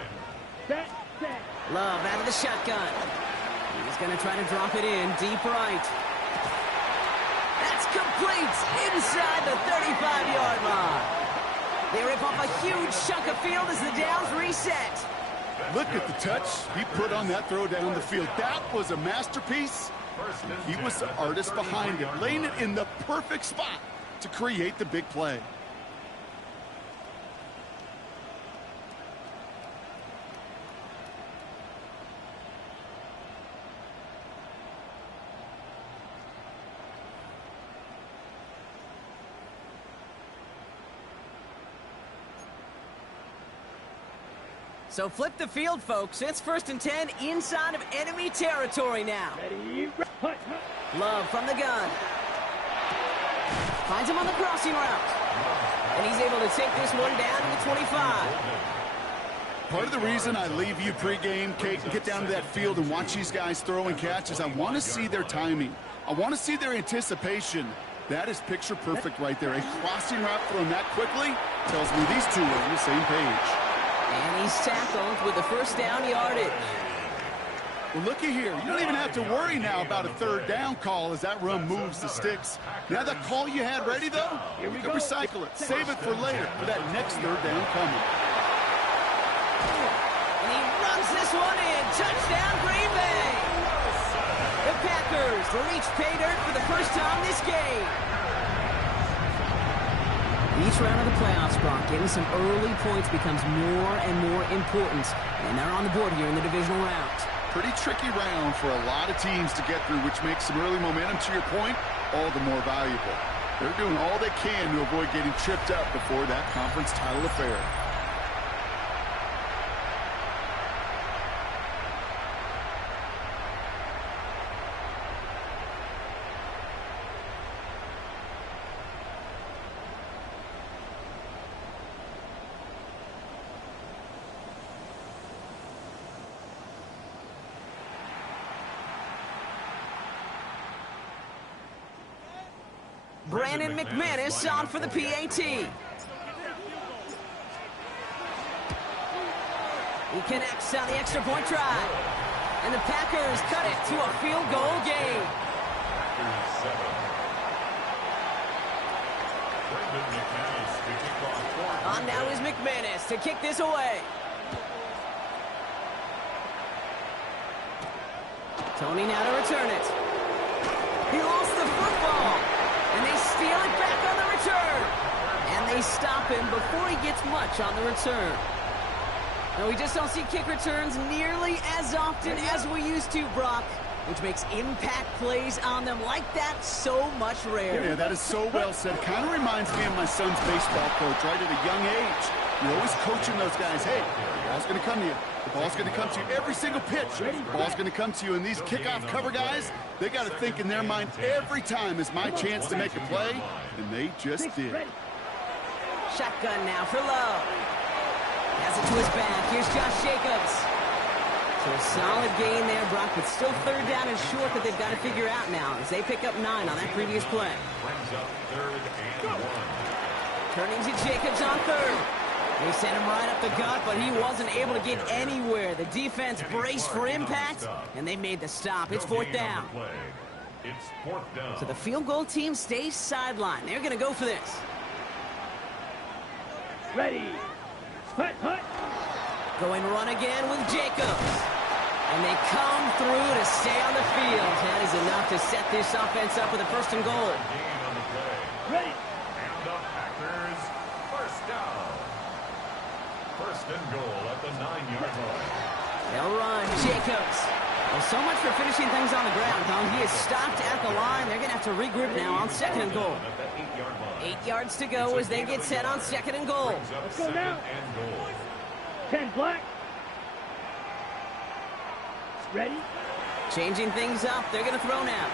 Set, set. Love out of the shotgun. He's going to try to drop it in deep right. That's complete inside the 35-yard line. They rip off a huge chunk of field as the downs reset. Look at the touch he put on that throw down the field. That was a masterpiece. He was the artist behind it, laying it in the perfect spot to create the big play. So flip the field, folks. It's 1st and 10 inside of enemy territory now. Ready. Hut, hut. Love from the gun. Finds him on the crossing route. And he's able to take this one down to the 25. Part of the reason I leave you pregame, Kate, and get down to that field and watch these guys throw and catch is I want to see their timing. I want to see their anticipation. That is picture perfect right there. A crossing route thrown that quickly tells me these two are on the same page. And he's tackled with the first down yardage. Well, looky here. You don't even have to worry now about a 3rd down call as that run moves the sticks. Now that call you had ready, though, you can recycle it. Save it for later for that next 3rd down coming. And he runs this one in. Touchdown, Green Bay. The Packers reach pay dirt for the first time this game. Each round of the playoffs, Brock, getting some early points becomes more and more important. And they're on the board here in the divisional round. Pretty tricky round for a lot of teams to get through, which makes some early momentum, to your point, all the more valuable. They're doing all they can to avoid getting tripped up before that conference title affair. Brandon McManus on for the PAT. He connects on the extra point try. And the Packers cut it to a field goal game. On now is McManus to kick this away. Tony now to return it. He lost the football. And they steal it back on the return. And they stop him before he gets much on the return. And we just don't see kick returns nearly as often as we used to, Brock, which makes impact plays on them like that so much rarer. Yeah, that is so well said. Kind of reminds me of my son's baseball coach right at a young age. You're always coaching those guys. Hey, the ball's going to come to you. The ball's going to come to you every single pitch. The ball's going to come to you. And these kickoff cover guys, they got to think in their mind every time is my chance to make a play. And they just did. Shotgun now for Love. Has it to his back. Here's Josh Jacobs. So a solid gain there, Brock, but still third down and short that they've got to figure out now as they pick up 9 on that previous play. Brings up 3rd and 1. Turning to Jacobs on 3rd. They sent him right up the gut, but he wasn't able to get anywhere. The defense braced for impact, and they made the stop. It's 4th down. It's 4th down. So the field goal team stays sidelined. They're going to go for this. Ready. Hut, hut. Going run again with Jacobs. And they come through to stay on the field. That is enough to set this offense up with a 1st and goal. Gain on the play. Ready. And the Packers, 1st down. 1st and goal at the 9-yard line. They'll run. Jacobs. Well, so much for finishing things on the ground, huh? He is stopped at the line. They're going to have to regroup now on 2nd and goal. At the 8-yard line. 8 yards to go as they get set on 2nd and goal. Let's go now. 2nd and goal. 10 black. Ready. Changing things up. They're going to throw now.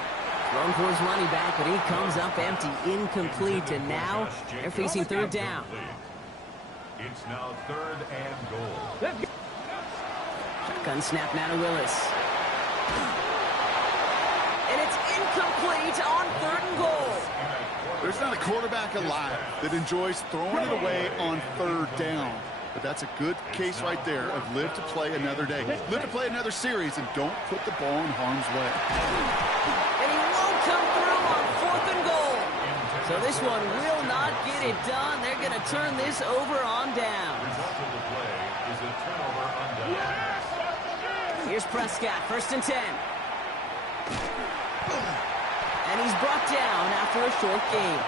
Thrown for his running back, but he comes up empty, incomplete, and now they're facing 3rd down. It's now 3rd and goal. Shotgun snap now to Willis. And it's incomplete on 3rd and goal. There's not a quarterback alive that enjoys throwing it away on 3rd down. But that's a good case right there of live to play another day. Live to play another series and don't put the ball in harm's way. And he won't come through on 4th and goal. So this one will not get it done. They're going to turn this over on down. Result of the play is a turnover on down. Here's Prescott, 1st and 10. And he's brought down after a short game.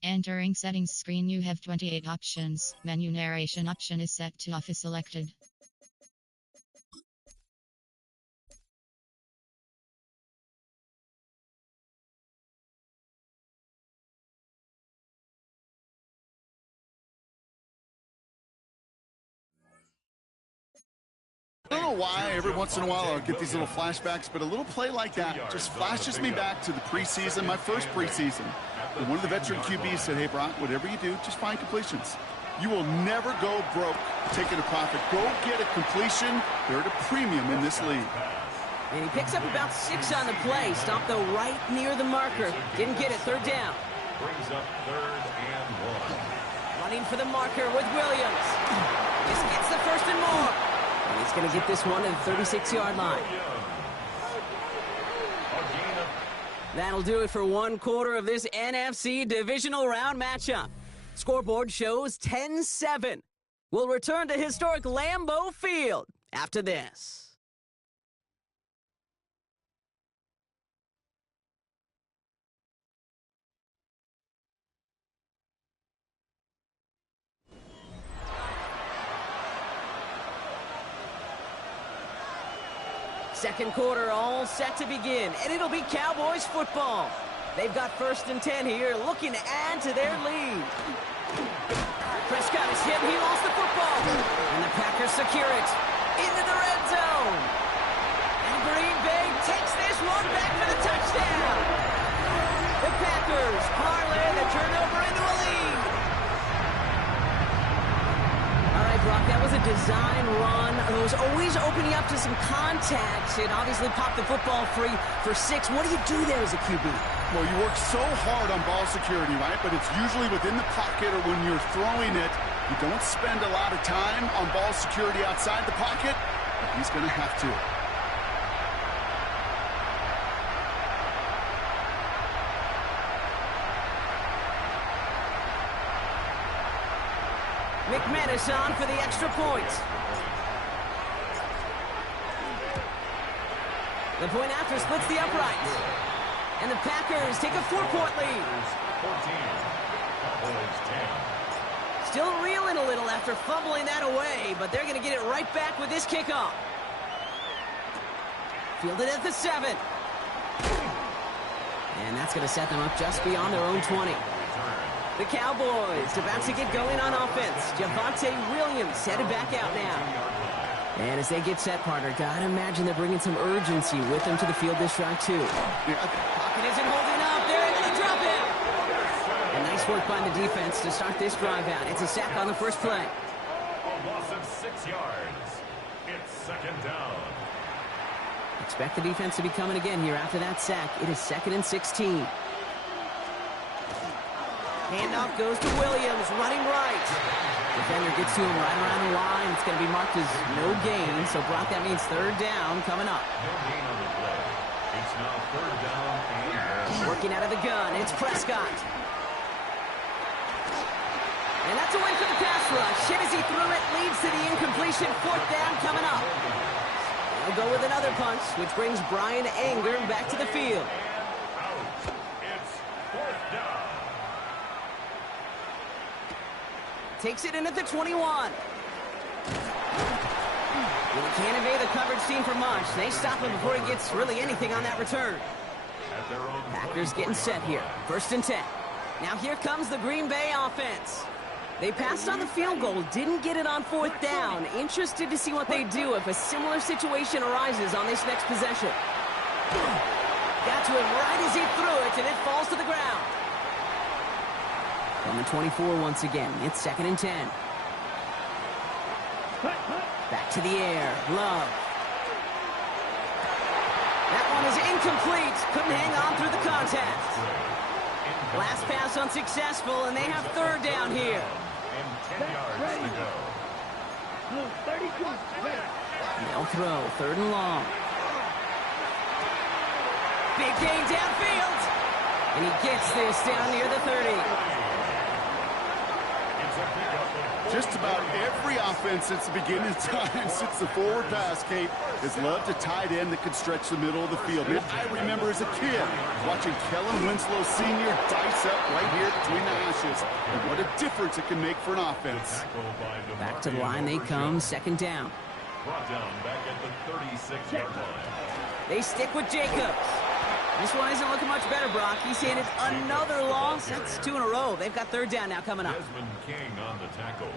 Entering settings screen, you have 28 options. Menu narration option is set to off is selected. I don't know why every once in a while I'll get these little flashbacks, but a little play like that just flashes me back to the preseason, my first preseason. And one of the veteran QBs said, hey, Brock, whatever you do, just find completions. You will never go broke taking a profit. Go get a completion. They're at a premium in this league. And he picks up about 6 on the play. Stopped, though, right near the marker. Didn't get it. 3rd down. Brings up 3rd and 1. Running for the marker with Williams. This gets the 1st and more. And he's going to get this one at the 36-yard line. That'll do it for 1/4 of this NFC divisional round matchup. Scoreboard shows 10-7. We'll return to historic Lambeau Field after this. Second quarter all set to begin, and it'll be Cowboys football. They've got 1st and 10 here, looking to add to their lead. Prescott is hit, he lost the football, and the Packers secure it into the red zone. And Green Bay takes this one back for the touchdown. The Packers parlay the turnover into a lead. All right, Brock, that was a design run. It was always opening up to some contact. It obviously popped the football free for 6. What do you do there as a QB? Well, you work so hard on ball security, right? But it's usually within the pocket or when you're throwing it, You don't spend a lot of time on ball security outside the pocket, but he's going to have to. McManus on for the extra point. The point after splits the uprights. And the Packers take a 4-point lead. 14. Cowboys 10. Still reeling a little after fumbling that away, but they're going to get it right back with this kickoff. Fielded at the 7. And that's going to set them up just beyond their own 20. The Cowboys about to get going on offense. Javonte Williams headed back out now. And as they get set, partner, gotta imagine they're bringing some urgency with them to the field this drive, too. Pocket isn't holding up. They're able to drop it. And nice work by the defense to start this drive out. It's a sack on the first play. A loss of 6 yards. It's second down. Expect the defense to be coming again here after that sack. It is 2nd and 16. Handoff goes to Williams, running right. Defender gets to him right around the line. It's going to be marked as no gain. So, Brock, that means 3rd down coming up. No gain on the play. It's now 3rd down and working out of the gun. It's Prescott. And that's a win for the pass rush. Hit as he threw it, leads to the incompletion. 4th down coming up. They'll go with another punch, which brings Brian Anger back to the field. out. It's 4th down. Takes it in at the 21. Well, he can't evade the coverage team for much. They stop him before he gets really anything on that return. Packers getting set here. 1st and 10. Now here comes the Green Bay offense. They passed on the field goal, didn't get it on 4th down. Interested to see what they do if a similar situation arises on this next possession. Got to him right as he threw it, and it falls to the ground. From the 24 once again, it's 2nd and 10. Back to the air, Love. That one is incomplete. Couldn't hang on through the contact. Last pass unsuccessful, and they have 3rd down here. And 10 yards to go. 32. They'll throw, 3rd and long. Big gain downfield. And he gets this down near the 30. Just about every offense since the beginning of time, since the forward pass, Kate, has loved a tight end that can stretch the middle of the field. I remember as a kid watching Kellen Winslow Sr. dice up right here between the hashes. And what a difference it can make for an offense. Back to the line they come, 2nd down. Brought down back at the 36-yard line. They stick with Jacobs. This one isn't looking much better, Brock. He's handed another loss. That's 2 in a row. They've got 3rd down now coming up. Desmond King on the tackle.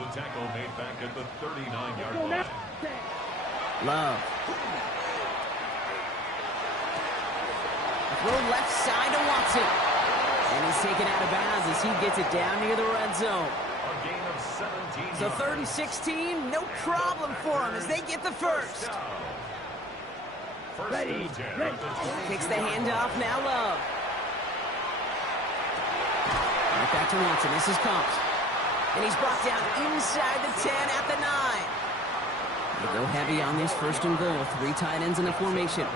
The tackle made back at the 39-yard line. Love. Throw left side to Watson. And he's taken out of bounds as he gets it down near the red zone. A gain of 17 So 3rd and 16, no problem for him as they get the first. Ready. Takes the handoff, now Love. Right back to Watson, this is Combs. And he's brought down inside the 10 at the 9. They go heavy on this 1st and goal. 3 tight ends in the formation.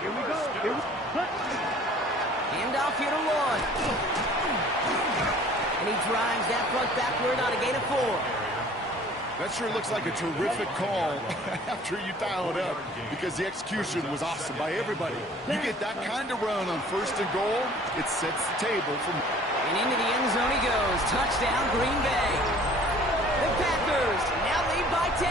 Here we go. Handoff here to Lloyd. And he drives that front backward on a gain of 4. That sure looks like a terrific call after you dial it up, because the execution was awesome by everybody. You get that kind of run on 1st and goal, it sets the table for... And into the end zone he goes. Touchdown, Green Bay. The Packers now lead by 10.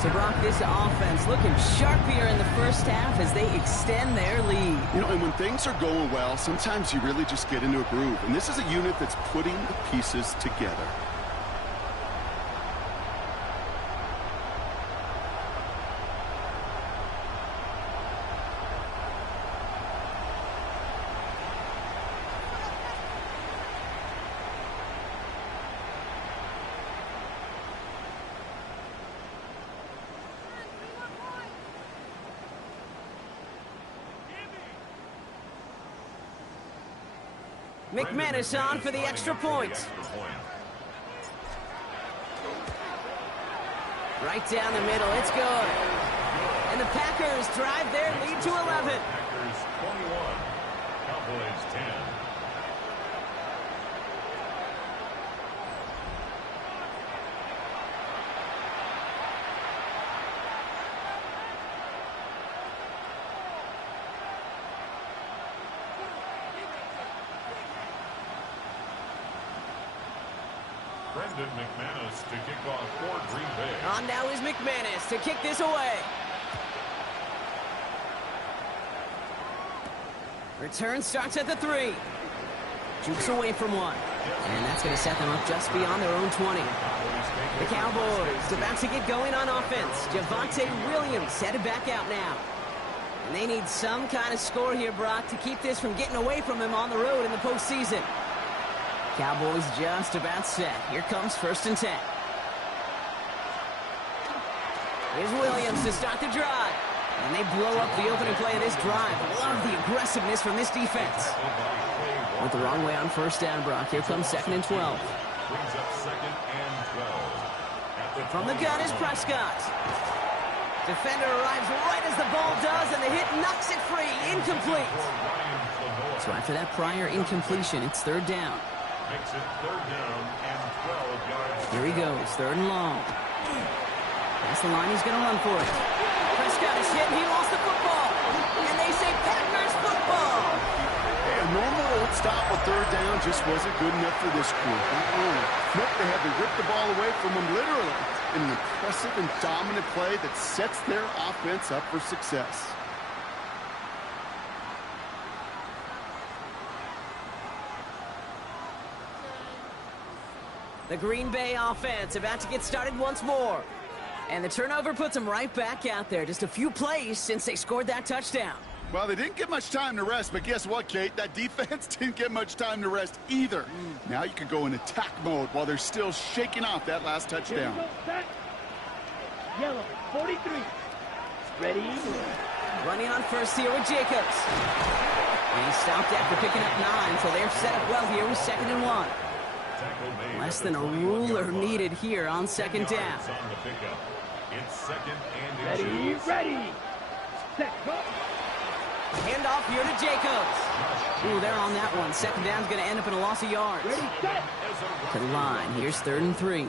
So, Brock, this offense looking sharp here in the first half as they extend their lead. You know, and when things are going well, sometimes you really just get into a groove. And this is a unit that's putting the pieces together. McManus on for the extra point. Right down the middle, it's good. And the Packers drive their lead to 11. Packers 21, Cowboys 10. Brendan McManus to kick off for Green Bay. On now is McManus to kick this away. Return starts at the 3. Jukes away from one. And that's going to set them up just beyond their own 20. The Cowboys about to get going on offense. Javonte Williams headed back out now. And they need some kind of score here, Brock, to keep this from getting away from them on the road in the postseason. Cowboys just about set. Here comes 1st and 10. Here's Williams to start the drive. And they blow up the opening play of this drive. Love the aggressiveness from this defense. Went the wrong way on 1st down, Brock. Here comes 2nd and 12. Brings up 2nd and 12. From the gun is Prescott. Defender arrives right as the ball does, and the hit knocks it free. Incomplete. So after that prior incompletion, it's 3rd down. Makes it 3rd down and 12 yards. Here he goes, 3rd and long. That's the line, he's going to run for it. Prescott is hit, and he lost the football. And they say Packers football. Hey, a normal old stop with 3rd down just wasn't good enough for this crew. Nope, they had to rip the ball away from them literally in an impressive and dominant play that sets their offense up for success. The Green Bay offense about to get started once more. And the turnover puts them right back out there. Just a few plays since they scored that touchdown. Well, they didn't get much time to rest, but guess what, Kate? That defense didn't get much time to rest either. Now you can go in attack mode while they're still shaking off that last touchdown. Yellow, 43. Ready? Running on 1st here with Jacobs. And he stopped after picking up 9, so they're set up well here with 2nd and 1. Less than a ruler needed here on 2nd down. It's 2nd and Ready. Set. Handoff here to Jacobs. Ooh, they're on that one. 2nd down's going to end up in a loss of yards. Ready, set. To the line. Here's 3rd and 3.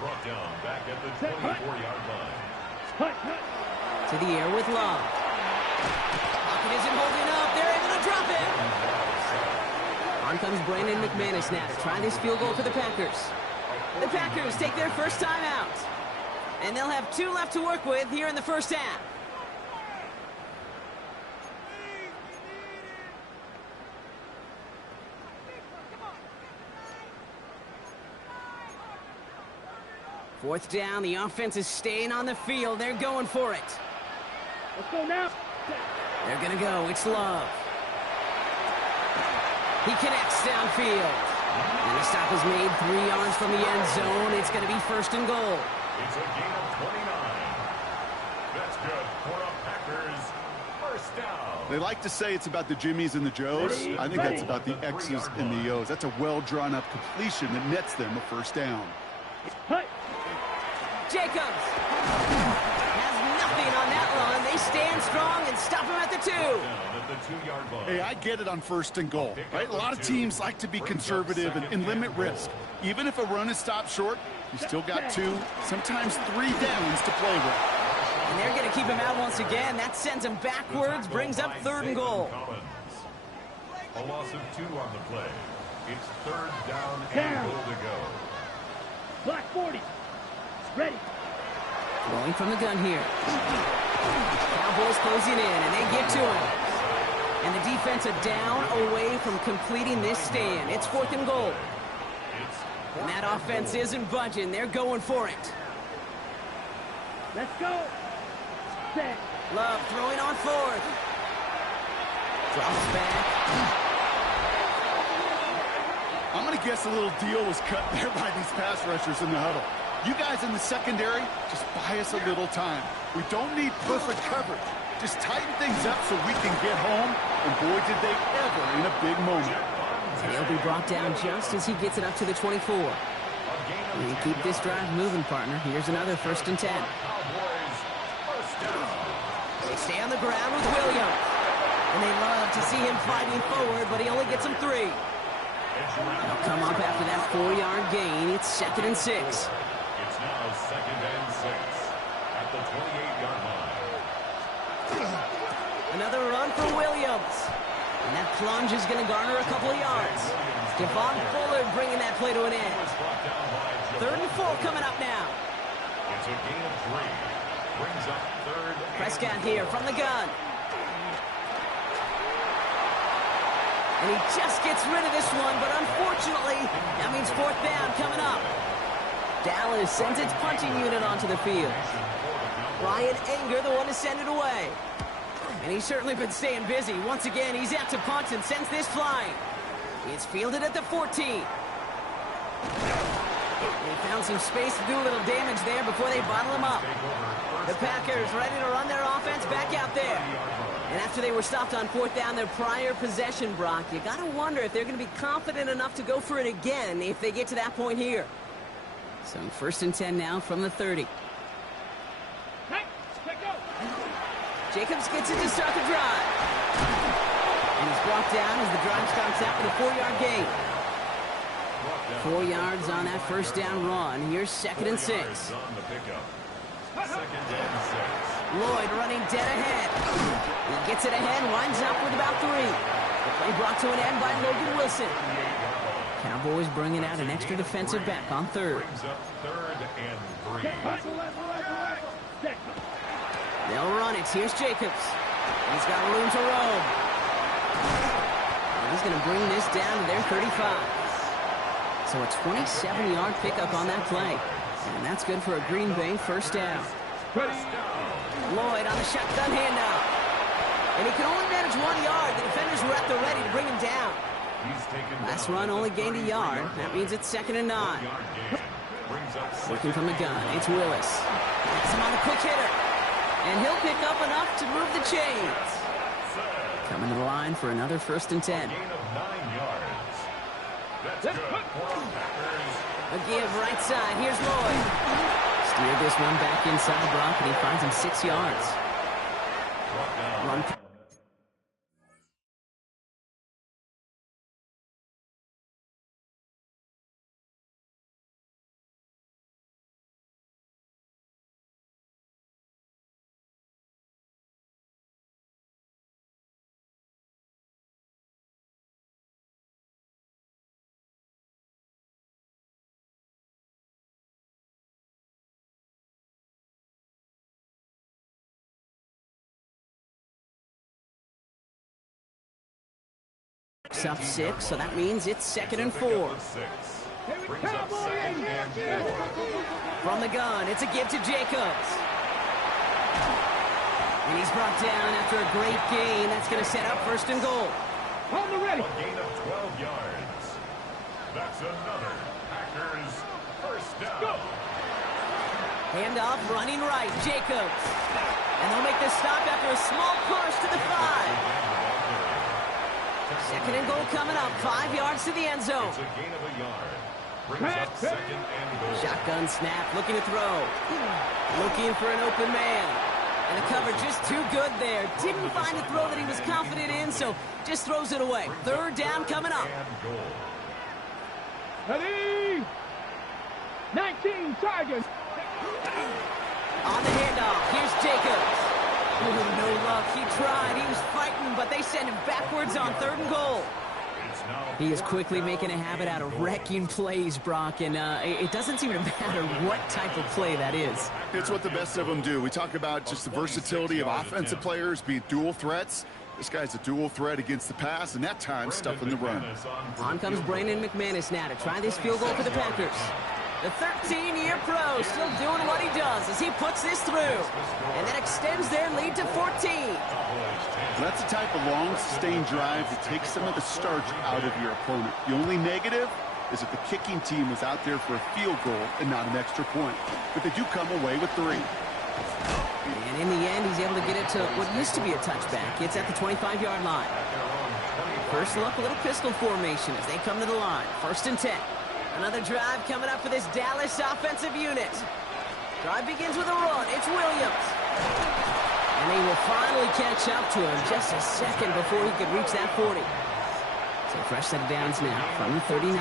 Brought down back at the 24-yard line. To the air with Love. Pocket isn't holding up. They're able to drop it. On comes Brandon McManus now to try this field goal for the Packers. The Packers take their first time out. And they'll have 2 left to work with here in the 1st half. Fourth down, the offense is staying on the field. They're going for it. Let's go now. They're going to go. It's Love. He connects downfield. And the stop is made 3 yards from the end zone. It's going to be 1st and goal. It's a gain of 29. That's good for a Packers 1st down. They like to say it's about the Jimmies and the Joes. I think that's about the X's and the O's. That's a well-drawn-up completion that nets them a 1st down. Jacobs has nothing on that run. They stand strong and stop him at the 2. Hey, I get it on 1st and goal, right? A lot of teams like to be conservative and limit risk. Even if a run is stopped short, you still got 2, sometimes 3 downs to play with. And they're going to keep him out once again. That sends him backwards, brings up 3rd and goal. A loss of 2 on the play. It's 3rd down and goal to go. Black 40. Ready. Rolling from the gun here. Cowboys closing in, and they get to him. And the defense are down away from completing this stand. It's 4th and goal. And that offense isn't budging. They're going for it. Let's go. Set. Love throwing on 4th. Drops back. I'm going to guess a little deal was cut there by these pass rushers in the huddle. You guys in the secondary, just buy us a little time. We don't need perfect coverage. Just tighten things up so we can get home. And boy, did they ever in a big moment. And he'll be brought down just as he gets it up to the 24. And keep this drive moving, partner. Here's another 1st and 10. They stay on the ground with Williams. And they love to see him fighting forward, but he only gets them 3. They'll come up after that 4-yard gain. It's 2nd and 6. It's now 2nd and 6 at the 28-yard line. Another run for Williams. And that plunge is going to garner a couple of yards. Devon Fuller bringing that play to an end. 3rd and 4 coming up now. It's a gain of 3. Brings up 3rd. Prescott here from the gun. And he just gets rid of this one, but unfortunately, that means 4th down coming up. Dallas sends its punting unit onto the field. Ryan Anger, the one to send it away. And he's certainly been staying busy. Once again, he's out to punt and sends this flying. It's fielded at the 14. They found some space to do a little damage there before they bottle him up. The Packers ready to run their offense back out there. And after they were stopped on 4th down their prior possession, Brock, you got to wonder if they're going to be confident enough to go for it again if they get to that point here. So 1st and 10 now from the 30. Jacobs gets it to start the drive. And he's brought down as the drive starts out with a 4-yard gain. 4 yards on that 1st down run. Here's 2nd and 6. Lloyd running dead ahead. He gets it ahead, winds up with about 3. The play brought to an end by Logan Wilson. Cowboys bringing out an extra defensive back on 3rd. They'll run it. Here's Jacobs. He's got room to roam. And he's going to bring this down to their 35. So a 27-yard pickup on that play. And that's good for a Green Bay 1st down. Lloyd on the shotgun handoff. And he can only manage 1 yard. The defenders were at the ready to bring him down. Last run only gained a yard. That means it's 2nd and 9. Working from the gun. It's Willis. Gets him on a quick hitter. And he'll pick up enough to move the chains. Coming to the line for another 1st and 10. A give right side. Here's Lloyd. Steered this one back inside Brock, and he finds him 6 yards. Run. Up 6, so that means it's 2nd and 4. From the gun, it's a give to Jacobs. And he's brought down after a great gain. That's going to set up 1st and goal. On the ready. A gain of 12 yards. That's another Packers 1st down. Handoff running right, Jacobs. And they'll make this stop after a small push to the 5. 2nd and goal coming up. 5 yards to the end zone. It's a gain of a yard. Brings up 2nd and goal. Shotgun snap, looking to throw. Looking for an open man. And the cover just too good there. Didn't find a throw that he was confident in, so just throws it away. 3rd down coming up. Ready? 19 Tigers. On the handoff, here's Jacobs. Ooh, no luck. He tried. He was fighting, but they send him backwards on 3rd and goal. He is quickly making a habit out of wrecking plays, Brock, and it doesn't seem to matter what type of play that is. It's what the best of them do. We talk about just the versatility of offensive players being dual threats. This guy's a dual threat against the pass, and that time stuffing the run. On comes Brandon McManus now to try this field goal for the Packers. The 13-year pro still doing what he does as he puts this through. And that extends their lead to 14. That's the type of long, sustained drive that takes some of the starch out of your opponent. The only negative is that the kicking team was out there for a field goal and not an extra point. But they do come away with 3. And in the end, he's able to get it to what used to be a touchback. It's at the 25-yard line. First look, a little pistol formation as they come to the line. 1st and 10. Another drive coming up for this Dallas offensive unit. Drive begins with a run. It's Williams. And they will finally catch up to him just a second before he could reach that 40. So fresh set of downs now from the 39.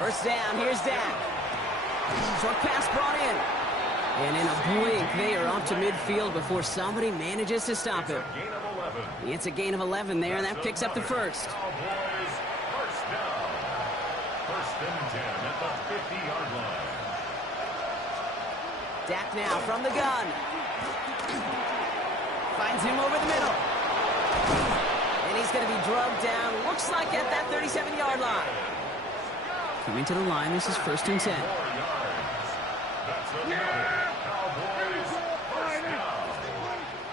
First down, here's Dak. Short pass brought in. And in a blink, they are off to midfield before somebody manages to stop him. It's a gain of 11 there, and that picks up the first. First down. 1st and 10 at the 50-yard line. Dak now from the gun. Finds him over the middle. And he's going to be drugged down, looks like at that 37-yard line. Coming to the line, this is 1st and 10.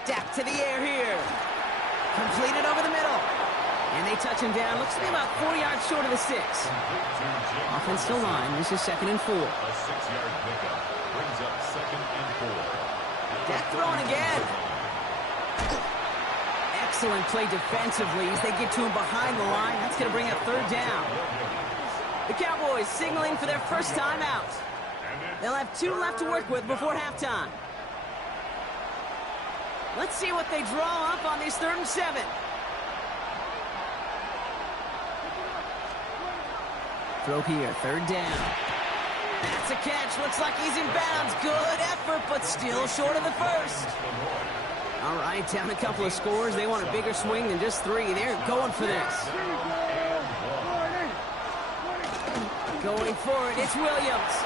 Dak to the air here. Completed over the middle. And they touch him down. Looks to be about 4 yards short of the 6. Offense still line. This is 2nd and 4. A 6-yard pickup brings up 2nd and 4. Dak throwing again. Excellent play defensively as they get to him behind the line. That's going to bring up 3rd down. The Cowboys signaling for their first time out. They'll have 2 left to work with before halftime. Let's see what they draw up on this 3rd and 7. Throw here, 3rd down. That's a catch. Looks like he's in bounds. Good effort, but still short of the first. All right, down a couple of scores. They want a bigger swing than just 3. They're going for this. Going for it, it's Williams.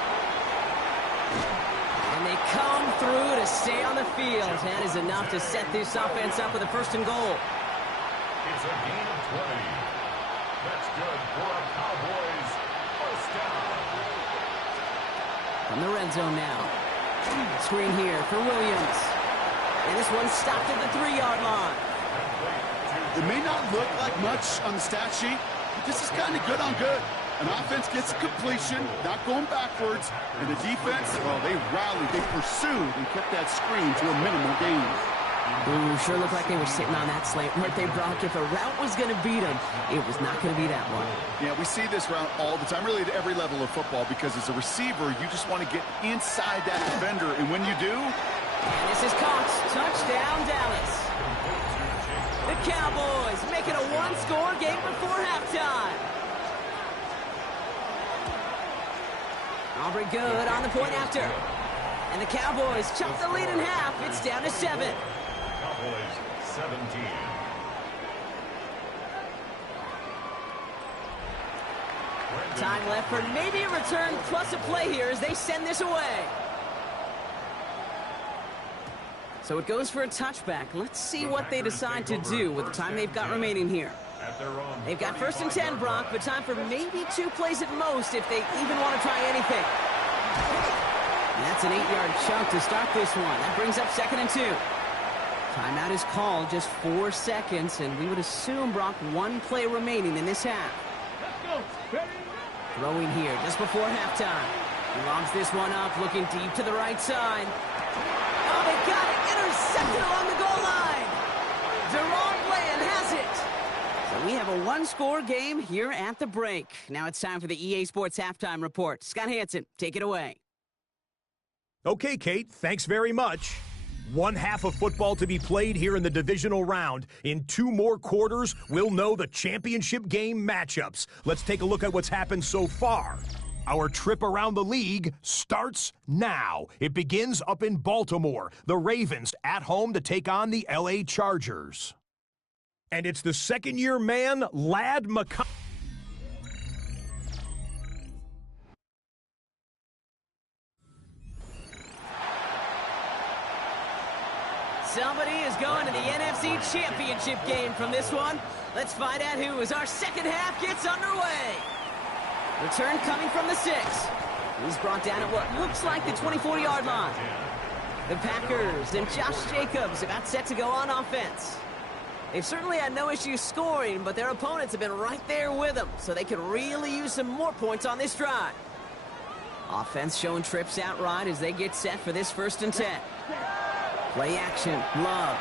And they come through to stay on the field. That is enough to set this offense up with a 1st and goal. It's a gain of 20. That's good for a Cowboys 1st down. From the red zone now. Screen here for Williams. And this one stopped at the 3-yard line. It may not look like much on the stat sheet, but this is kind of good on good. An offense gets a completion, not going backwards, and the defense, well, they rallied, they pursued, and kept that screen to a minimal gain. Ooh, sure looked like they were sitting on that slant. Weren't they, Brock? If a route was going to beat them, it was not going to be that one. Yeah, we see this route all the time, really at every level of football, because as a receiver, you just want to get inside that defender, and when you do... And this is caught. Touchdown, Dallas. The Cowboys making a 1-score game before halftime. Aubrey good on the point after. And the Cowboys chop the lead in half. It's down to 7. Cowboys 17. Time left for maybe a return plus a play here as they send this away. So it goes for a touchback. Let's see what they decide to do with the time they've got remaining here. They've got 1st and 10, Brock, but time for maybe 2 plays at most if they even want to try anything. And that's an 8-yard chunk to start this one. That brings up 2nd and 2. Timeout is called, just 4 seconds, and we would assume, Brock, 1 play remaining in this half. Throwing here just before halftime. He lobs this one up, looking deep to the right side. Oh, they got it! Intercepted along the goal line! Jerome Bland has it! So we have a 1-score game here at the break. Now it's time for the EA Sports Halftime Report. Scott Hansen, take it away. Okay, Kate, thanks very much. 1 half of football to be played here in the divisional round. In 2 more quarters, we'll know the championship game matchups. Let's take a look at what's happened so far. Our trip around the league starts now. It begins up in Baltimore. The Ravens at home to take on the LA Chargers. And it's the 2nd-year man, Lad McConkey. Somebody is going to the NFC Championship game from this one. Let's find out who as our second half gets underway. Return coming from the 6. He's brought down at what looks like the 24-yard line. The Packers and Josh Jacobs about set to go on offense. They've certainly had no issues scoring, but their opponents have been right there with them, so they could really use some more points on this drive. Offense showing trips outright as they get set for this 1st and 10. Play action, Love.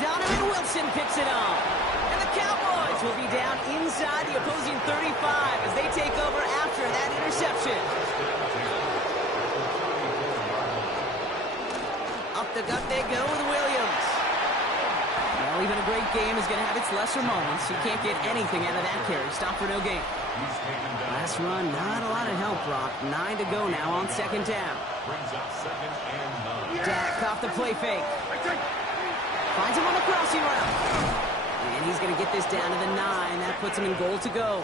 Donovan Wilson picks it up. And the Cowboys will be down inside the opposing 35 as they take over after that interception. Up the gut they go with Williams. Well, even a great game is going to have its lesser moments. You can't get anything out of that carry. Stop for no gain. Last run, not a lot of help, Brock. 9 to go now on second down. Dak off the play fake. Finds him on the crossing route. And he's going to get this down to the 9. That puts him in goal to go.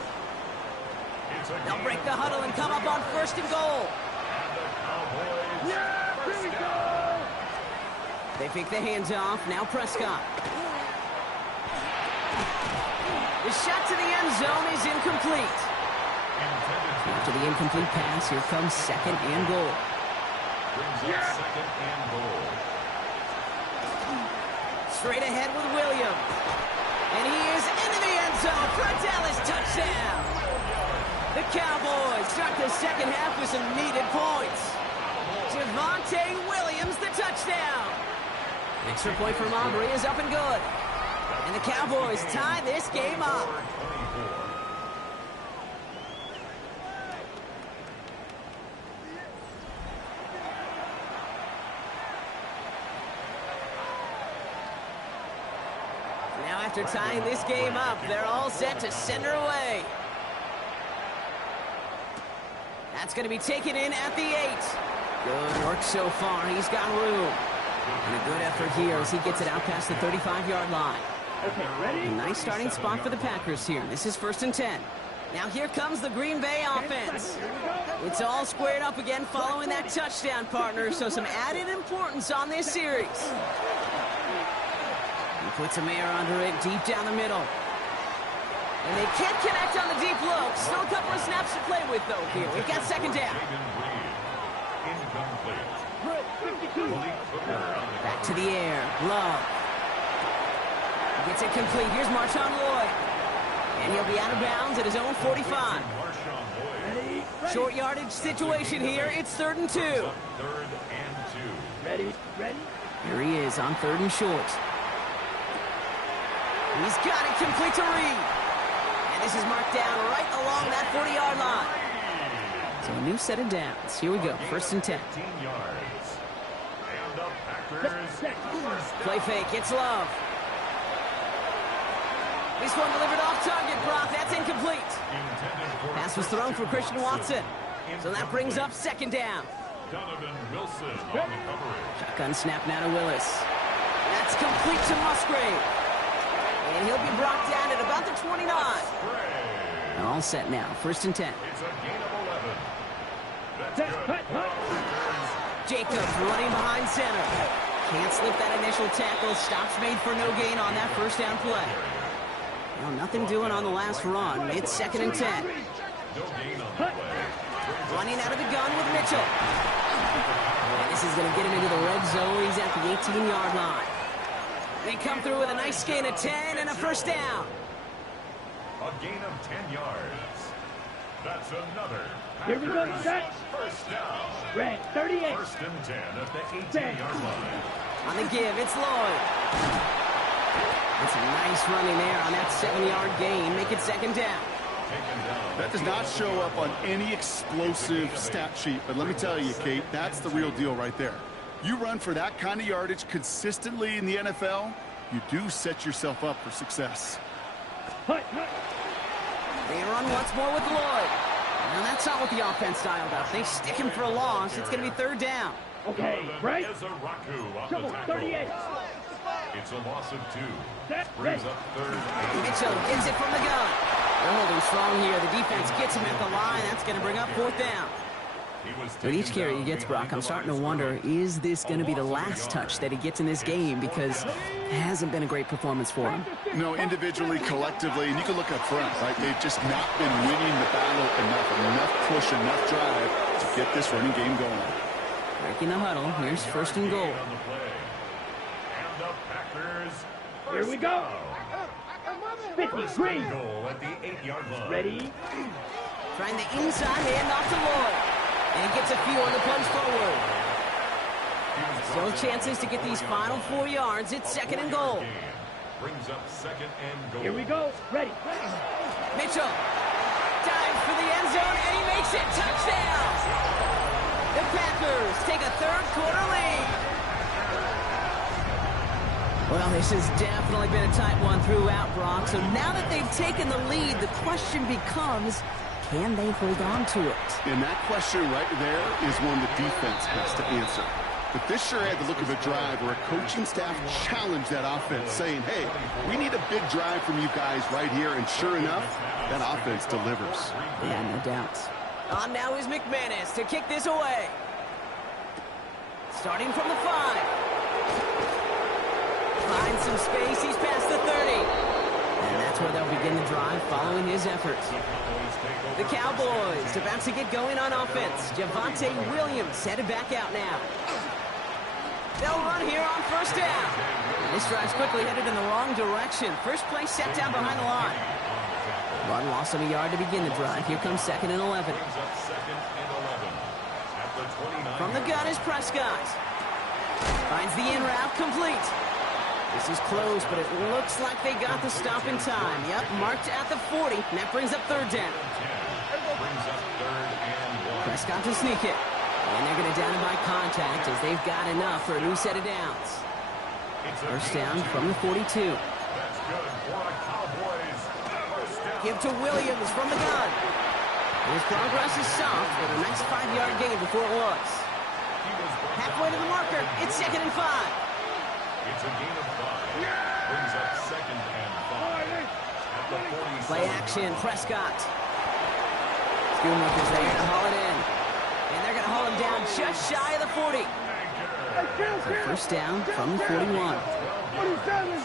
They'll break the huddle and come up on first and goal. They fake the hands off. Now Prescott. The shot to the end zone is incomplete. After the incomplete pass, here comes second and goal. Straight ahead with Williams. And he is into the end zone for a Dallas touchdown. The Cowboys start the second half with some needed points. Javonte Williams, the touchdown. Extra point from Aubrey is up and good. And the Cowboys tie this game up. Now after tying this game up, they're all set to send her away. That's going to be taken in at the 8. Good work so far. He's got room. And a good effort here as he gets it out past the 35-yard line. Okay, ready? A nice starting spot for the Packers here. This is 1st and 10. Now here comes the Green Bay offense. It's all squared up again following that touchdown, partner, so some added importance on this series. He puts a mare under it deep down the middle. And they can't connect on the deep look. Still a couple of snaps to play with, though, here. We've got second down. Back to the air. Love. Gets it complete. Here's Marshawn Lloyd. And he'll be out of bounds at his own 45. Short yardage situation here. It's 3rd and 2. Ready? Here he is on 3rd and short. He's got it complete to Reed. And this is marked down right along that 40-yard line. So a new set of downs. Here we go. 1st and 10. Play fake. It's Love. This one delivered off target, Brock. That's incomplete. Pass was thrown for Christian Watson. So that brings up 2nd down. Shotgun snap now to Willis. That's complete to Musgrave. And he'll be brought down at about the 29. All set now. 1st and 10. Jacobs running behind center. Can't slip that initial tackle. Stops made for no gain on that 1st down play. Well, nothing doing on the last run. It's 2nd and 10. Running out of the gun with Mitchell. And this is going to get him into the red zone. He's at the 18-yard line. They come through with a nice gain of 10 and a 1st down. A gain of 10 yards. That's another. Here we go, set. 1st down. Red, 38. 1st and 10 at the 18-yard line. On the give, it's Lloyd. It's a nice running there on that 7-yard gain. Make it 2nd down. That does not show up on any explosive stat sheet, but let me tell you, Kate, that's the real deal right there. You run for that kind of yardage consistently in the NFL, you do set yourself up for success. They run once more with Lloyd. Now that's not what the offense dialed up. They stick him for a loss. It's going to be 3rd down. Okay, right? Trouble, 38. It's a loss of 2. Set, Brings up 3rd and Mitchell gets it from the gun. They're holding strong here. The defense gets him at the line. That's going to bring up 4th down. With each carry he gets, Brock, I'm starting to wonder, is this going to be the last touch that he gets in this game? Because it hasn't been a great performance for him. No, individually, collectively, and you can look up front, right? They've just not been winning the battle enough push, enough drive to get this running game going. Breaking the huddle. Here's 1st and goal. Here we go. 53. goal at the 8-yard line. Ready? Trying the inside hand off to Lloyd. And he gets a few on the punch forward. Still chances to get these final 4 yards. It's 2nd and goal. Brings up 2nd and goal. Here we go. Ready. Mitchell dives for the end zone, and he makes it. Touchdown! The Packers take a 3rd quarter lead. Well, this has definitely been a tight one throughout, Brock. So now that they've taken the lead, the question becomes, can they hold on to it? And that question right there is one the defense has to answer. But this sure had the look of a drive where a coaching staff challenged that offense, saying, hey, we need a big drive from you guys right here. And sure enough, that offense delivers. Yeah, no doubt. On now is McManus to kick this away. Starting from the 5. Finds some space. He's past the 30. And that's where they'll begin the drive following his efforts. The Cowboys about to get going on offense. Javonte Williams headed back out now. They'll run here on 1st down. And this drive's quickly headed in the wrong direction. First play set down behind the line. Run loss of a yard to begin the drive. Here comes 2nd and 11. From the gun is Prescott. Finds the in route complete. This is close, but it looks like they got the stop in time. Yep, marked at the 40. And that brings up 3rd down. Prescott to sneak it. And they're going to down him by contact as they've got enough for a new set of downs. 1st down from the 42. Give to Williams from the gun. His progress is soft, but a nice 5-yard gain before it was. Halfway to the marker. It's 2nd and 5. It's a gain of 5. Brings up 2nd and 5. At the 47. Play action, Prescott. Schoonmaker's there to haul it in. And they're going to haul him down just shy of the 40. So 1st down from the 41. 47. And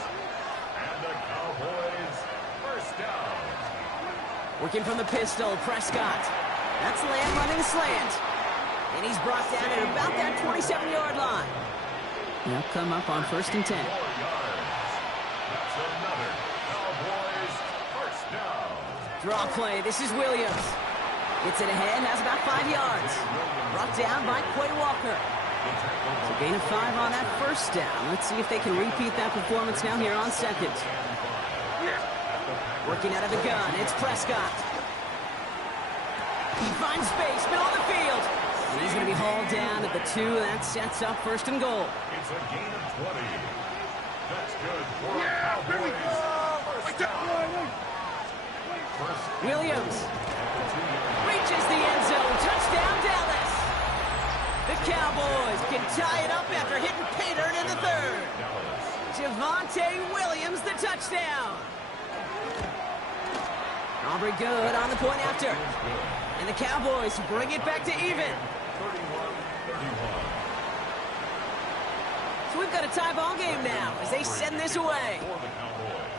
the Cowboys 1st down. Working from the pistol, Prescott. That's land running slant. And he's brought down at about that 27-yard line. They'll come up on 1st and 10. 4 yards. That's another Cowboys 1st down. Draw play. This is Williams. Gets it ahead, has about 5 yards. Brought down by Quay Walker. So gain of 5 on that 1st down. Let's see if they can repeat that performance now here on 2nd. Working out of the gun, it's Prescott. He finds space, middle of the field. And he's going to be hauled down at the 2. That sets up 1st and goal. It's a gain of 20. That's good for the Cowboys 1st down. Williams reaches the end zone. Touchdown, Dallas. The Cowboys can tie it up after hitting pay dirt in the 3rd. Javonte Williams, the touchdown. Aubrey good on the point after. And the Cowboys bring it back to even. 31-31. So we've got a tie ball game now as they send this away. For the Cowboys.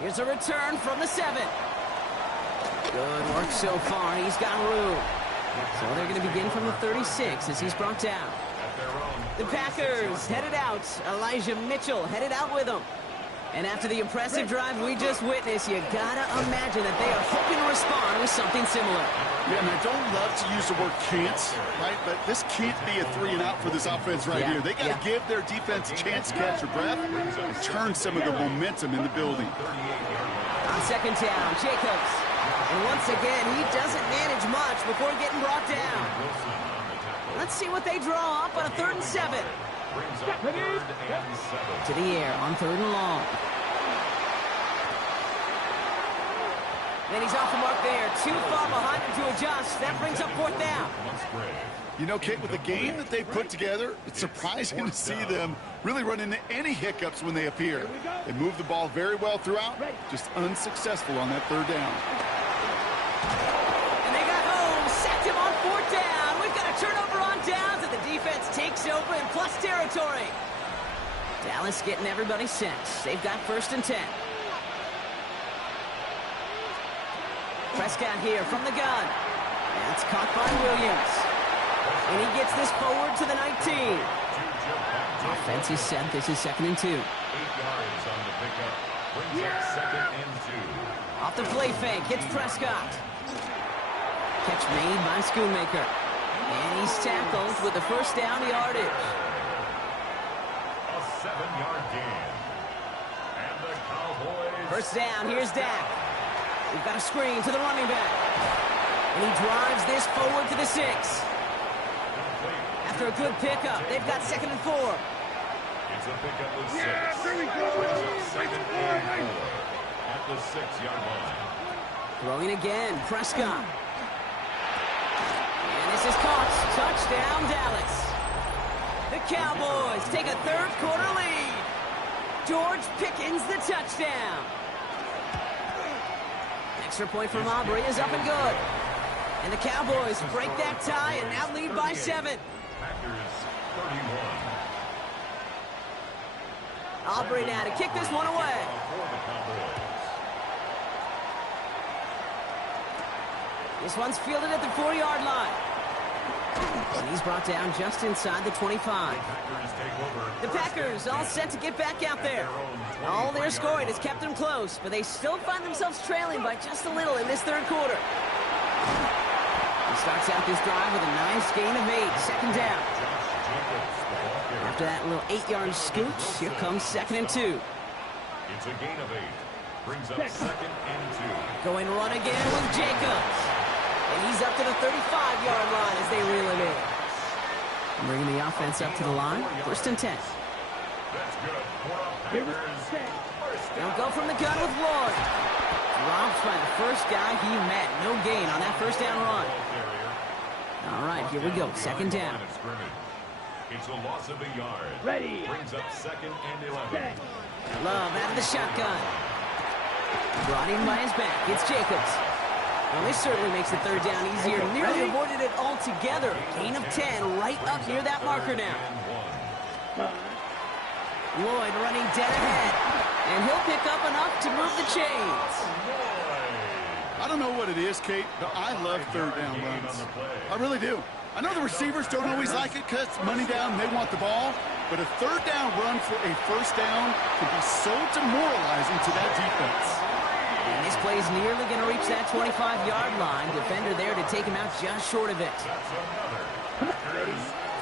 Here's a return from the 7. Good work so far. He's got room. So they're going to begin from the 36 as he's brought down. The Packers headed out. Elijah Mitchell headed out with them. And after the impressive drive we just witnessed, you gotta imagine that they are hoping to respond with something similar. Yeah, and I don't love to use the word can't, right? But this can't be a 3 and out for this offense right here. They got to give their defense a chance to catch their breath and turn some of the momentum in the building. On 2nd down, Jacobs. And once again, he doesn't manage much before getting brought down. Let's see what they draw up on a 3rd and 7. To the air on 3rd and long. And he's off the mark there. Too far behind him to adjust. That brings up 4th down. You know, Kate, with the game that they put together, it's surprising to see them really run into any hiccups when they appear. They move the ball very well throughout, just unsuccessful on that 3rd down. And they got home, sacked him on 4th down. We've got a turnover on downs, and the defense takes over in plus territory. Dallas getting everybody set. They've got 1st and 10. Prescott here from the gun. That's caught by Williams. And he gets this forward to the 19. Offense is set. This is 2nd and 2. 8 yards on the pickup. Brings up 2nd and 2. Off the play fake, hits Prescott. Catch made by Schoonmaker. And he's tackled with the first down yardage. A 7-yard gain. And the Cowboys. First down, here's Dak. We've got a screen to the running back. And he drives this forward to the 6. After a good pickup, they've got 2nd and 4. It's a pickup of 6. Brings up 2nd and 4 at the 6-yard line. Throwing again, Prescott. And this is caught. Touchdown, Dallas. The Cowboys take a third-quarter lead. George Pickens the touchdown. Extra point from Aubrey is up and good. And the Cowboys break that tie and now lead by 7. Packers 31. Aubrey now to kick this one away. This one's fielded at the 4-yard line. And he's brought down just inside the 25. The Packers all set to get back out there. All their scoring has kept them close, but they still find themselves trailing by just a little in this third quarter. He starts out this drive with a nice gain of 8, 2nd down. After that little 8-yard scooch, here comes 2nd and 2. It's a gain of 8. Brings up 2nd and 2. Going run again with Jacobs. And he's up to the 35-yard line as they reel him in. Bringing the offense up to the line. 1st and 10. That's good. They'll go from the gun with Lloyd. Dropped by the first guy he met. No gain on that first down run. All right, here we go. 2nd down. It's a loss of a yard. Ready. Brings up 2nd and 11. Love out of the shotgun. Brought in by his back. It's Jacobs. Well, this certainly makes the third down easier. Nearly avoided it altogether. Gain of 10 right up near that marker now. Lloyd running dead ahead. And he'll pick up enough to move the chains. I don't know what it is, Kate, but I love third down runs. I really do. I know the receivers don't always like it because it's money down and they want the ball, but a third down run for a first down can be so demoralizing to that defense. And this play's nearly going to reach that 25-yard line. Defender there to take him out just short of it.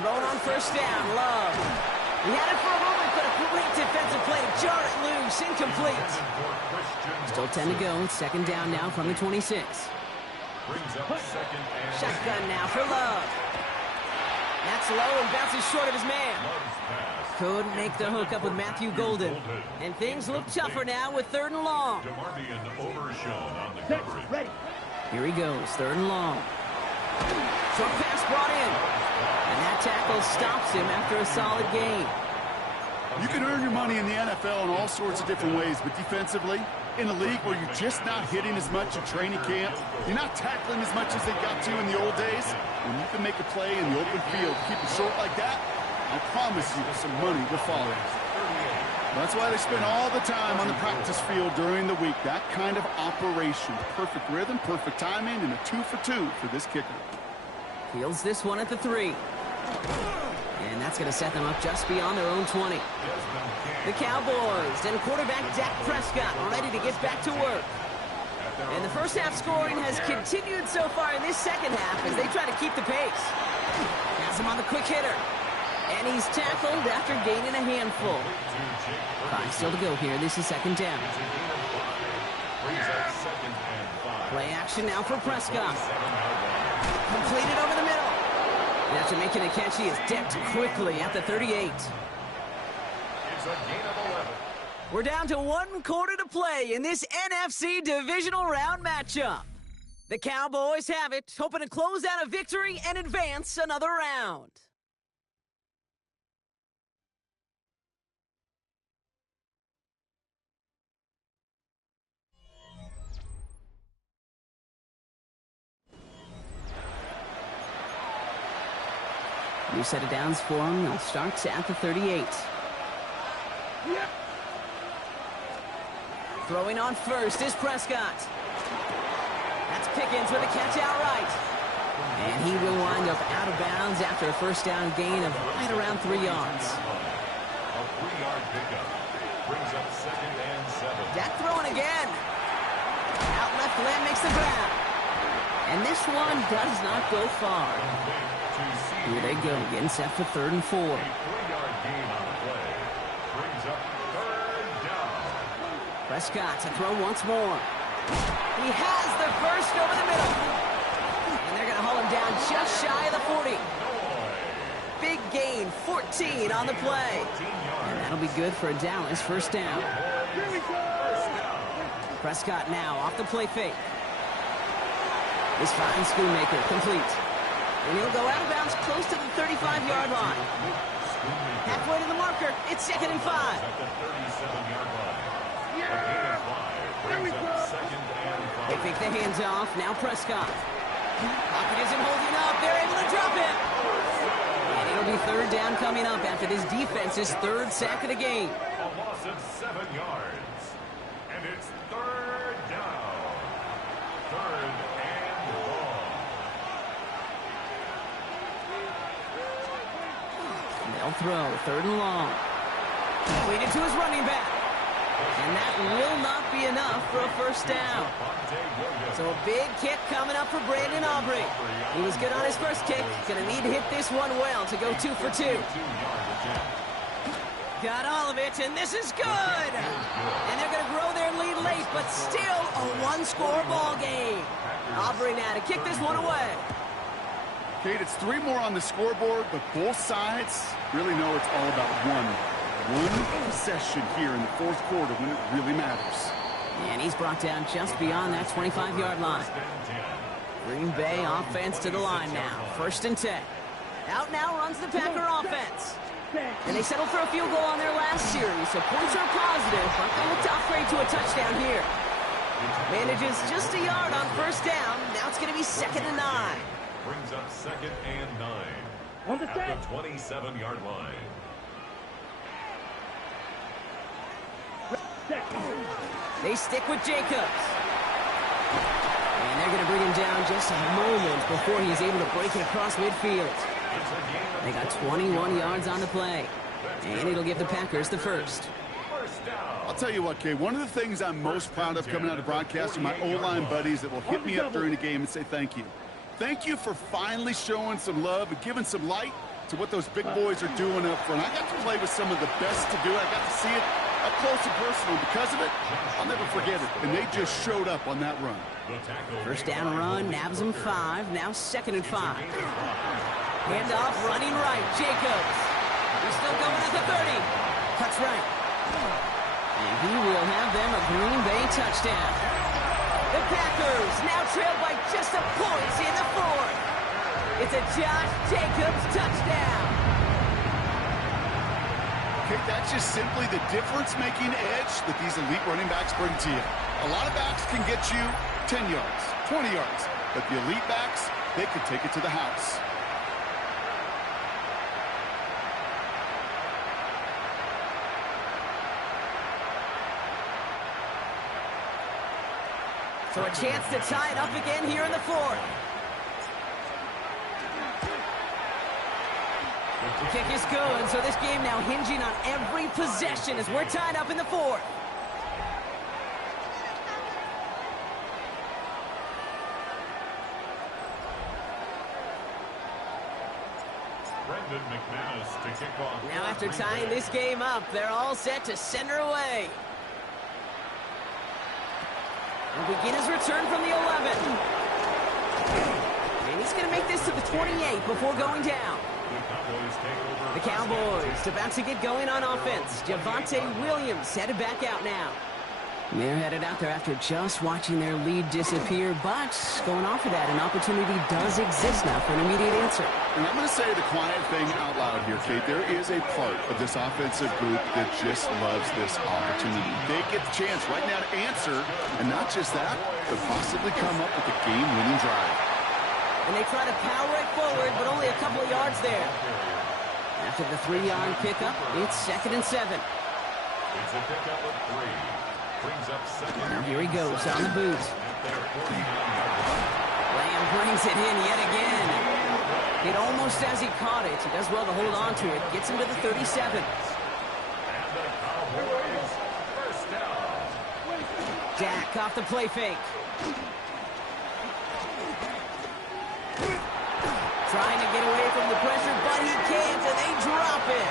Thrown on first down, Love. He had it for a moment, but a great defensive play to jar it loose, incomplete. Still 10 to go, 2nd down now from the 26. Shotgun now for Love. That's low and bounces short of his man. Couldn't make the hook up with Matthew Golden. And things look tougher now with 3rd and long. Here he goes, 3rd and long. Short pass brought in. And that tackle stops him after a solid gain. You can earn your money in the NFL in all sorts of different ways, but defensively, in a league where you're just not hitting as much at training camp, you're not tackling as much as they got to in the old days, when you can make a play in the open field, keep it short like that, I promise you some money will follow. That's why they spend all the time on the practice field during the week. That kind of operation. Perfect rhythm, perfect timing, and a 2 for 2 for this kicker. Fields this one at the 3. And that's going to set them up just beyond their own 20. The Cowboys and quarterback Dak Prescott ready to get back to work. And the first half scoring has continued so far in this second half as they try to keep the pace. Has him on the quick hitter. And he's tackled after gaining a handful. 5 still to go here. This is 2nd down. Play action now for Prescott. Completed over the middle. And after making a catch, he is decked quickly at the 38. We're down to 1 quarter to play in this NFC divisional round matchup. The Cowboys have it, hoping to close out a victory and advance another round. New set of downs for him. They'll start at the 38. Yep. Throwing on first is Prescott. That's Pickens with a catch outright. And he will wind up out of bounds after a first down gain of right around 3 yards. A 3-yard pickup brings up 2nd and 7. Dak throwing again. Out left, Lamb makes the grab. And this one does not go far. Here they go, getting set for 3rd and 4. 3-yard gain on the play. Brings up 3rd down. Prescott to throw once more. He has the first over the middle. And they're going to haul him down just shy of the 40. Big gain, 14 on the play. And that'll be good for a Dallas 1st down. Prescott now off the play fake. This fine Schoonmaker complete. And he'll go out of bounds close to the 35-yard line. Halfway to the marker, it's 2nd and 5. At the 37-yard line. Brings up 2nd and 5. They take the hands off, now Prescott. Pocket isn't holding up, they're able to drop it. And it'll be 3rd down coming up after this defense's 3rd sack of the game. A loss of 7 yards. And it's 3rd down. 3rd and long. They'll throw, 3rd and long. Leading to his running back. And that will not be enough for a 1st down. So a big kick coming up for Brandon Aubrey. He was good on his first kick. Going to need to hit this one well to go 2 for 2. Got all of it, and this is good. And they're going to grow their lead late, but still a 1-score ball game. Aubrey now to kick this one away. Kate, it's 3 more on the scoreboard, but both sides really know it's all about one possession here in the 4th quarter when it really matters. And he's brought down just beyond that 25-yard line. Green Bay offense to the line now. 1st and 10. Out now runs the Packer offense. And they settled for a field goal on their last series, so points are positive, but they look to upgrade to a touchdown here. Manages just a yard on 1st down. Now it's going to be 2nd and 9. Brings up 2nd and 9. On the at the 27-yard line. They stick with Jacobs. And they're going to bring him down just a moment before he's able to break it across midfield. They got 21 yards on the play. And it'll give the Packers the 1st. I'll tell you what, Kay, one of the things I'm most proud of coming out of broadcast are my O-line buddies that will hit me up during the game and say thank you. Thank you for finally showing some love and giving some light to what those big boys are doing up front. I got to play with some of the best to do it. I got to see it up close and personal. Because of it, I'll never forget it. And they just showed up on that run. 1st down run, nabs him 5. Now 2nd and 5. Handoff, running right, Jacobs. He's still going at the 30. Cuts right. And he will have them a Green Bay touchdown. The Packers now trail by just a point in the 4th. It's a Josh Jacobs touchdown. Okay, that's just simply the difference-making edge that these elite running backs bring to you. A lot of backs can get you 10 yards, 20 yards, but the elite backs, they can take it to the house. So a chance to tie it up again here in the 4th. The kick is good, so this game now hinging on every possession as we're tied up in the 4th. Now after tying this game up, they're all set to send her away. He'll begin his return from the 11. And he's going to make this to the 28 before going down. The Cowboys about to get going on offense. Javonte Williams headed back out now. They're headed out there after just watching their lead disappear, but going off of that, an opportunity does exist now for an immediate answer. And I'm going to say the quiet thing out loud here, Kate. There is a part of this offensive group that just loves this opportunity. They get the chance right now to answer, and not just that, but possibly come up with a game-winning drive. And they try to power it forward, but only a couple of yards there. After the 3-yard pickup, it's 2nd and 7. It's a pickup of 3. Brings up 2nd. Now here he goes on the boot. Lamb brings it in yet again. It almost as he caught it. He does well to hold on to it. Gets him to the 37. And the Cowboys first down. Dak off the play fake. trying to get away from the pressure, but he can't, and they drop it.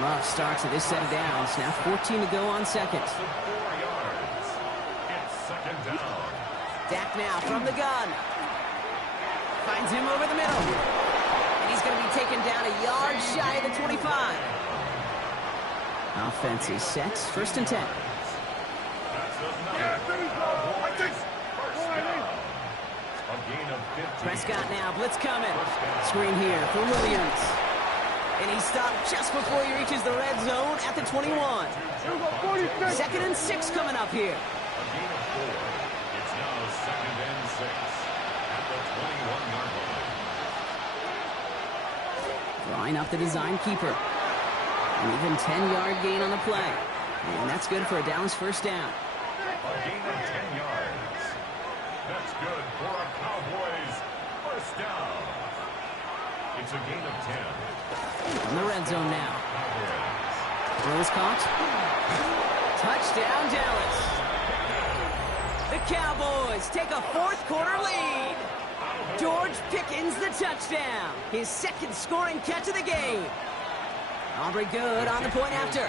Love starts at this set of downs. Now 14 to go on second. 4 yards. It's second down. Dak now from the gun. Finds him over the middle. And he's going to be taken down a yard shy of the 25. Offense is set. First and 10. Prescott now, blitz coming. Screen here for Williams. And he's stopped just before he reaches the red zone at the 21. Second and 6 coming up here. A gain of 4. It's now second and 6 at the 21-yard line. Drawing up the design keeper. An even 10-yard gain on the play. And that's good for a Dallas first down. A gain of 10 yards. That's good for a Cowboys first down. It's a gain of 10. On the red zone now. Throws caught. Touchdown, Dallas. The Cowboys take a fourth-quarter lead. George Pickens the touchdown. His second scoring catch of the game. Aubrey good on the point after.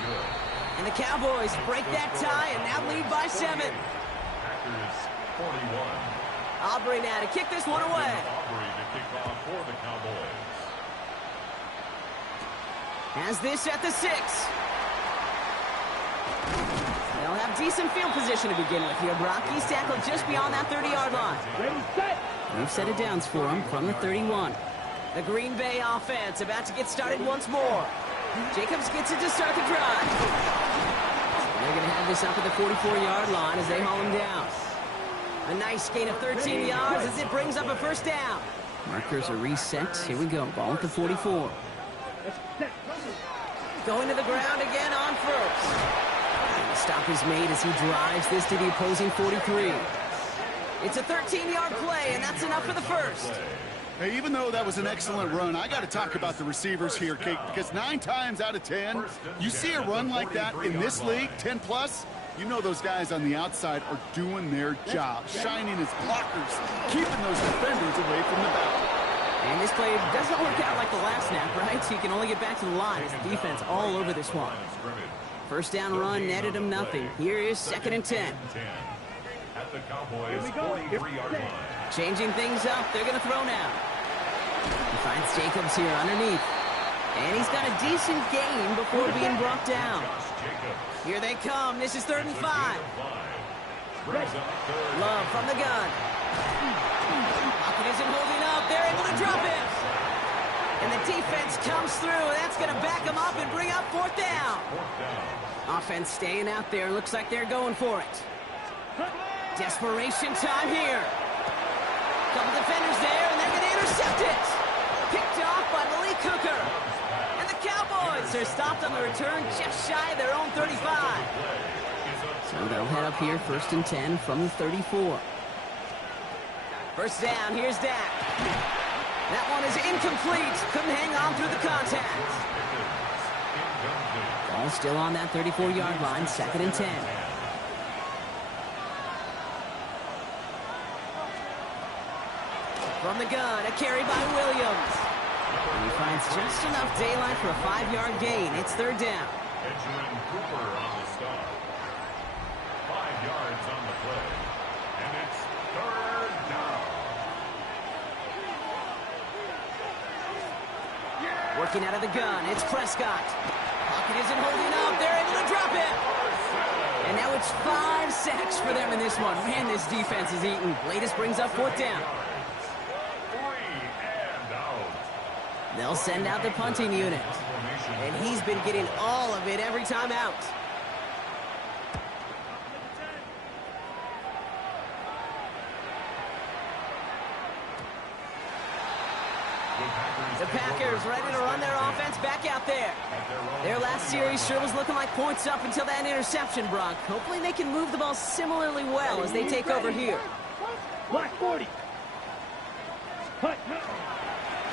And the Cowboys break that tie and now lead by 7. Packers 41. Aubrey now to kick this one away. Aubrey to kick off for the Cowboys. Has this at the 6. They'll have decent field position to begin with here. Brock, he's tackled just beyond that 30-yard line. Ready, set. We've set it downs for him from the 31. The Green Bay offense about to get started once more. Jacobs gets it to start the drive. They're going to have this up at the 44-yard line as they haul him down. A nice gain of 13 yards as it brings up a first down. Markers are reset. Here we go. Ball at the 44. Going to the ground again on first. And the stop is made as he drives this to the opposing 43. It's a 13-yard play, and that's enough for the first. Hey, even though that was an excellent run, I got to talk about the receivers here, Kate, because 9 times out of 10, you see a run like that in this league, 10 plus, you know those guys on the outside are doing their job, shining as blockers, keeping those defenders away from the ball. And this play doesn't work out like the last snap, right? So you can only get back to the line as the defense all over this one. First down run netted him nothing. Here is second and 10. At the Cowboys 43-yard line. Changing things up. They're going to throw now. He finds Jacobs here underneath. And he's got a decent gain before being brought down. Here they come. This is 3rd and 5. Love from the gun. Pocket isn't holding up. They're able to drop him. And the defense comes through. That's going to back him up and bring up 4th down. Offense staying out there. Looks like they're going for it. Desperation time here. Couple defenders there, and they're going to intercept it. Picked off by Malik Hooker. And the Cowboys are stopped on the return just shy of their own 35. So they'll head up here 1st and 10 from the 34. First down, here's Dak. That one is incomplete. Couldn't hang on through the contact. Ball still on that 34-yard line, 2nd and 10. From the gun, a carry by Williams. And he finds just enough daylight for a 5-yard gain. It's 3rd down. Benjamin Cooper on the stop. 5 yards on the play. And it's 3rd down. Working out of the gun, it's Prescott. Pocket isn't holding up. They're able to drop it. And now it's 5 sacks for them in this one. Man, this defense is eating. Latest brings up 4th down. They'll send out the punting unit. And he's been getting all of it every time out. The Packers ready to run their offense back out there. Their last series sure was looking like points up until that interception, Brock. Hopefully they can move the ball similarly well as they take over here. Black 40.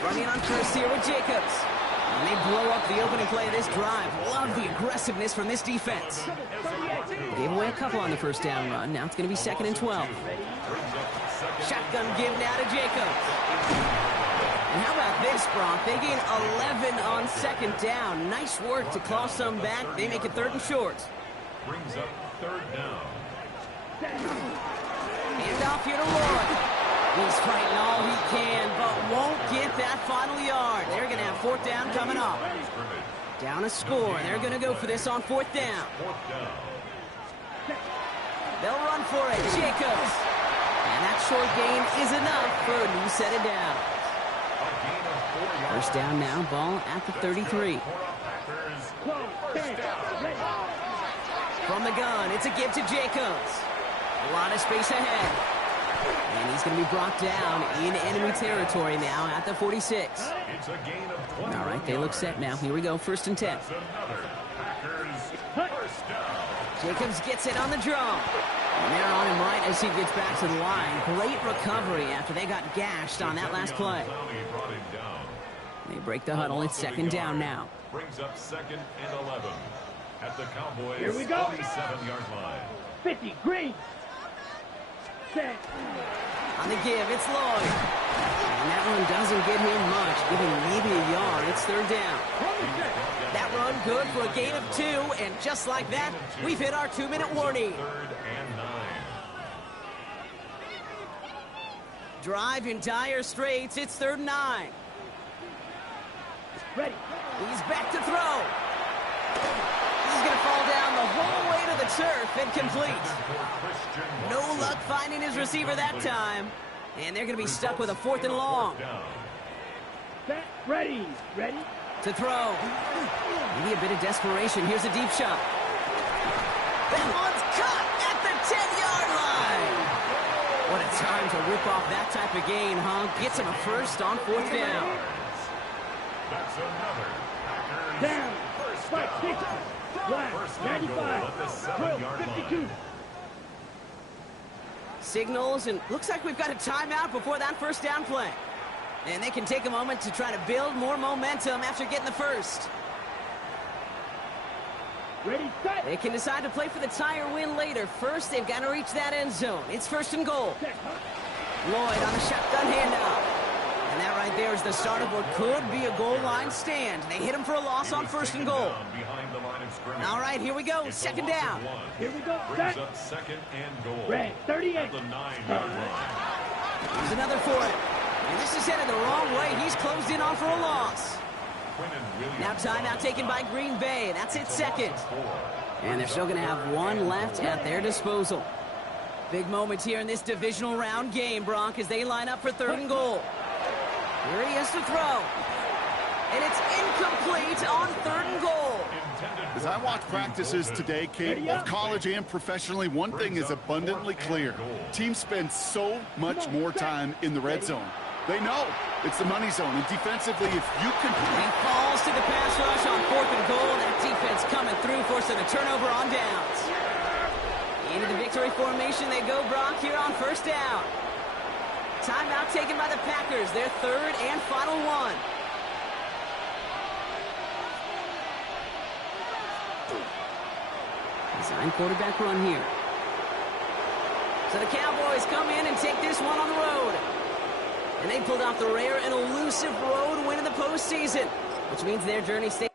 Running on first here with Jacobs. And they blow up the opening play of this drive. Love the aggressiveness from this defense. Gave away a couple on the first down run. Now it's going to be 2nd and 12. Shotgun give now to Jacobs. And how about this, Brock? They gain 11 on second down. Nice work to claw some back. They make it 3rd and short. Brings up 3rd down. Hand off here to Lloyd. He's fighting all he can, but won't get that final yard. They're going to have 4th down coming up. Down a score. They're going to go for this on 4th down. They'll run for it. Jacobs. And that short gain is enough for a new set of downs. 1st down now. Ball at the 33. From the gun, it's a give to Jacobs. A lot of space ahead. And he's going to be brought down in enemy territory now at the 46. It's a gain of 20. All right, they look set now. Here we go, 1st and 10. Jacobs gets it on the draw. And they're on him right as he gets back to the line. Great recovery after they got gashed on that last play. They break the huddle. It's 2nd down now. Brings up 2nd and 11 at the Cowboys' Here we go. 47-yard line. 50, green. Set. On the give, it's Lloyd. And that one doesn't give him much, giving maybe a yard. It's 3rd down. That run good for a gain of 2, and just like that, we've hit our 2-minute warning. 3rd and 9. Drive in dire straits. It's 3rd and 9. Ready. He's back to throw. This is going to fall down the whole way to the turf and complete. No luck finding his receiver that time. And they're going to be stuck with a 4th and long. Set. Ready. Ready. To throw. Maybe a bit of desperation. Here's a deep shot. That one's caught at the 10-yard line. What a time to rip off that type of gain, huh? Gets him a 1st on 4th down. That's another Packers Down. 1st 5, 6. down. Black. 95. 12, 52. Signals, and looks like we've got a timeout before that 1st down play. And they can take a moment to try to build more momentum after getting the 1st. Ready, set. They can decide to play for the tie or win later. First, they've got to reach that end zone. It's 1st and goal. Set. Lloyd on a shotgun handoff. And that right there is the start of what could be a goal line stand. They hit him for a loss on 1st and goal. All right, here we go. 2nd down. Here we go. Brings Set. up 2nd and goal. Red. 38. At the 9-yard line. Here's another for it. And this is headed the wrong way. He's closed in on for a loss. Now timeout taken by Green Bay. That's it, 2nd. And they're still going to have 1 left at their disposal. Big moment here in this divisional round game, Brock, as they line up for 3rd and goal. Here he is to throw. And it's incomplete on 3rd and goal. As I watch practices today, Kate, both college and professionally, one thing is abundantly clear. Teams spend so much more time in the red zone. They know it's the money zone, and defensively, if you can... He falls to the pass rush on 4th and goal. That defense coming through, forcing a turnover on downs. Into the victory formation they go, Brock, here on 1st down. Timeout taken by the Packers, their 3rd and final one. Design quarterback run here. So the Cowboys come in and take this one on the road. And they pulled off the rare and elusive road win in the postseason, which means their journey stays.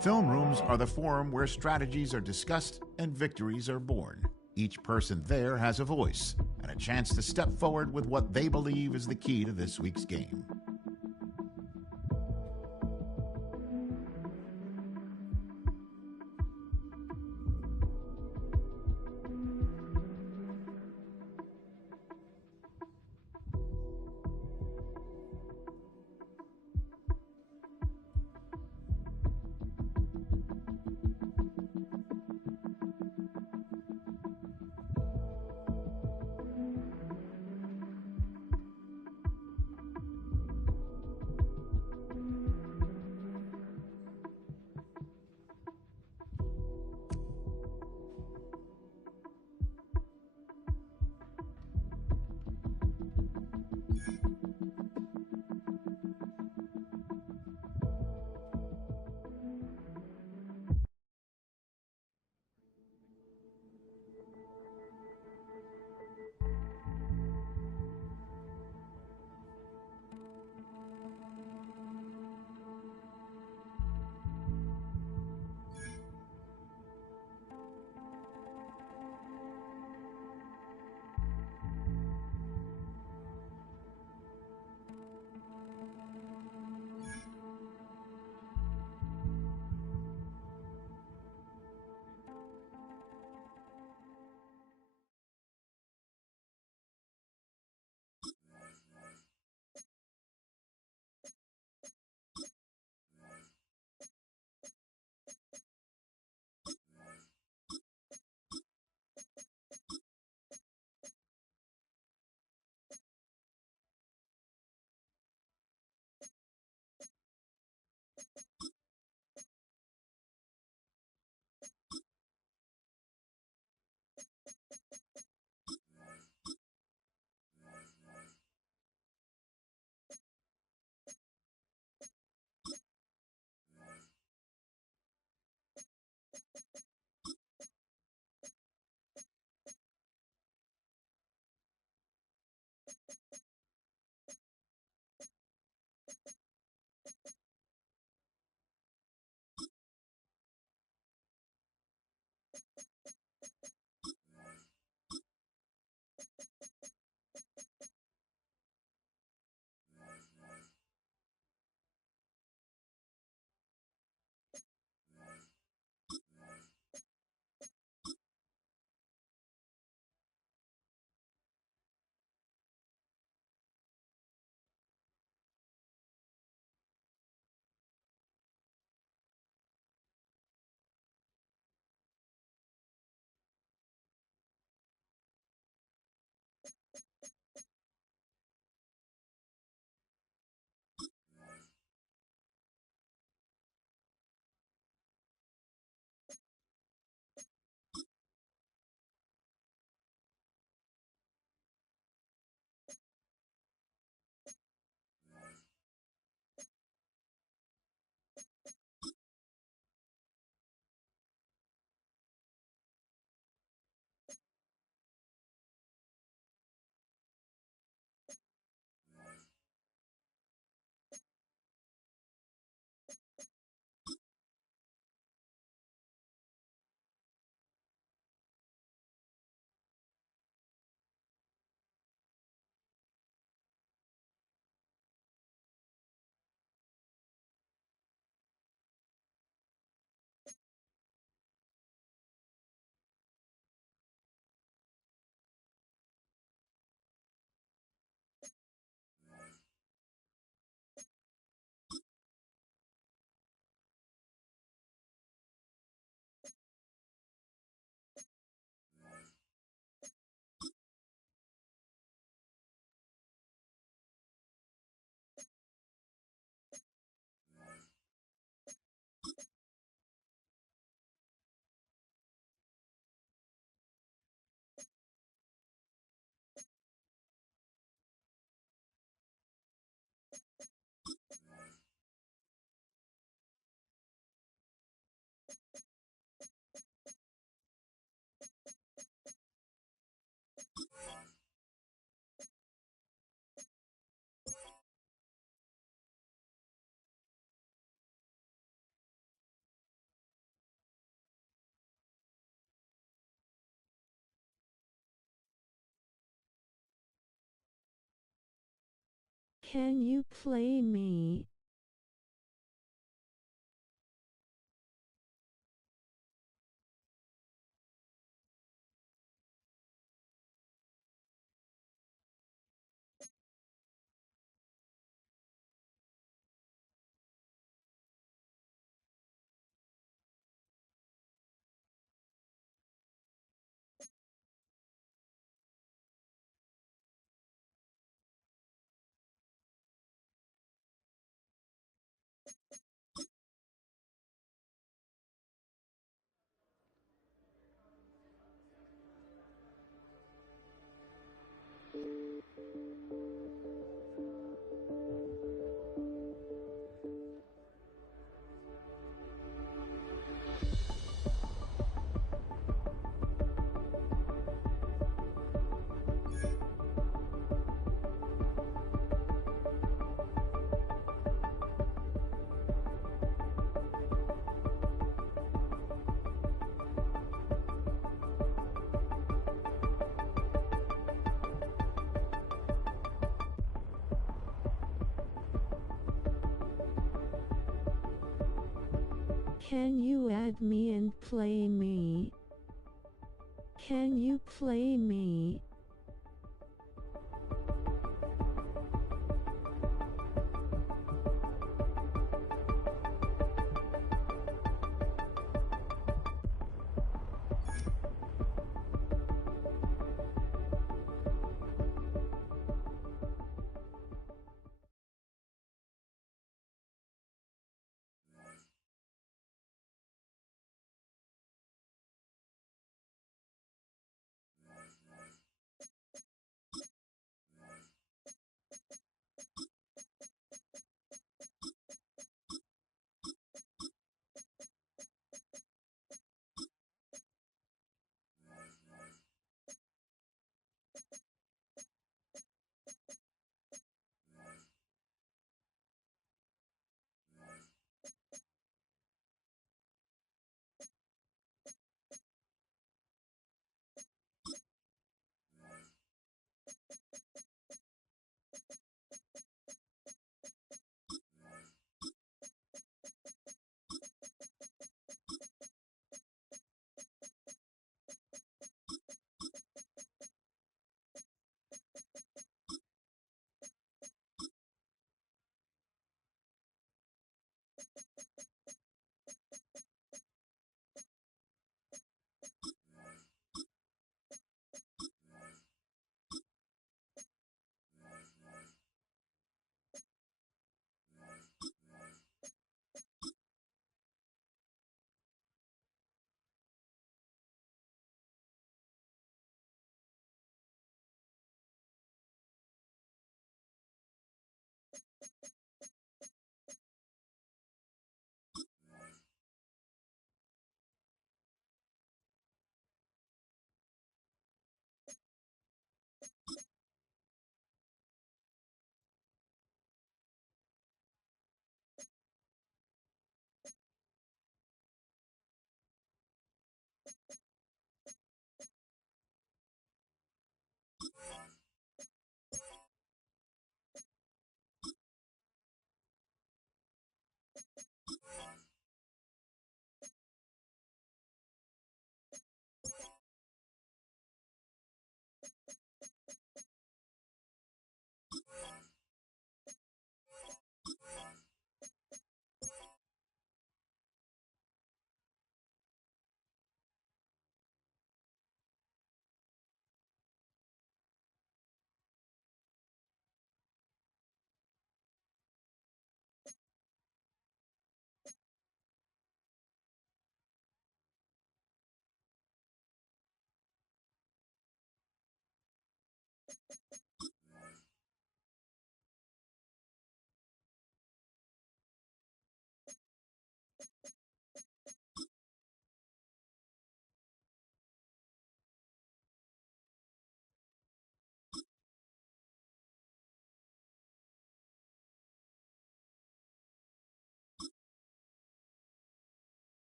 Film rooms are the forum where strategies are discussed and victories are born. Each person there has a voice and a chance to step forward with what they believe is the key to this week's game. Can you play me? Can you add me and play me? Can you play me?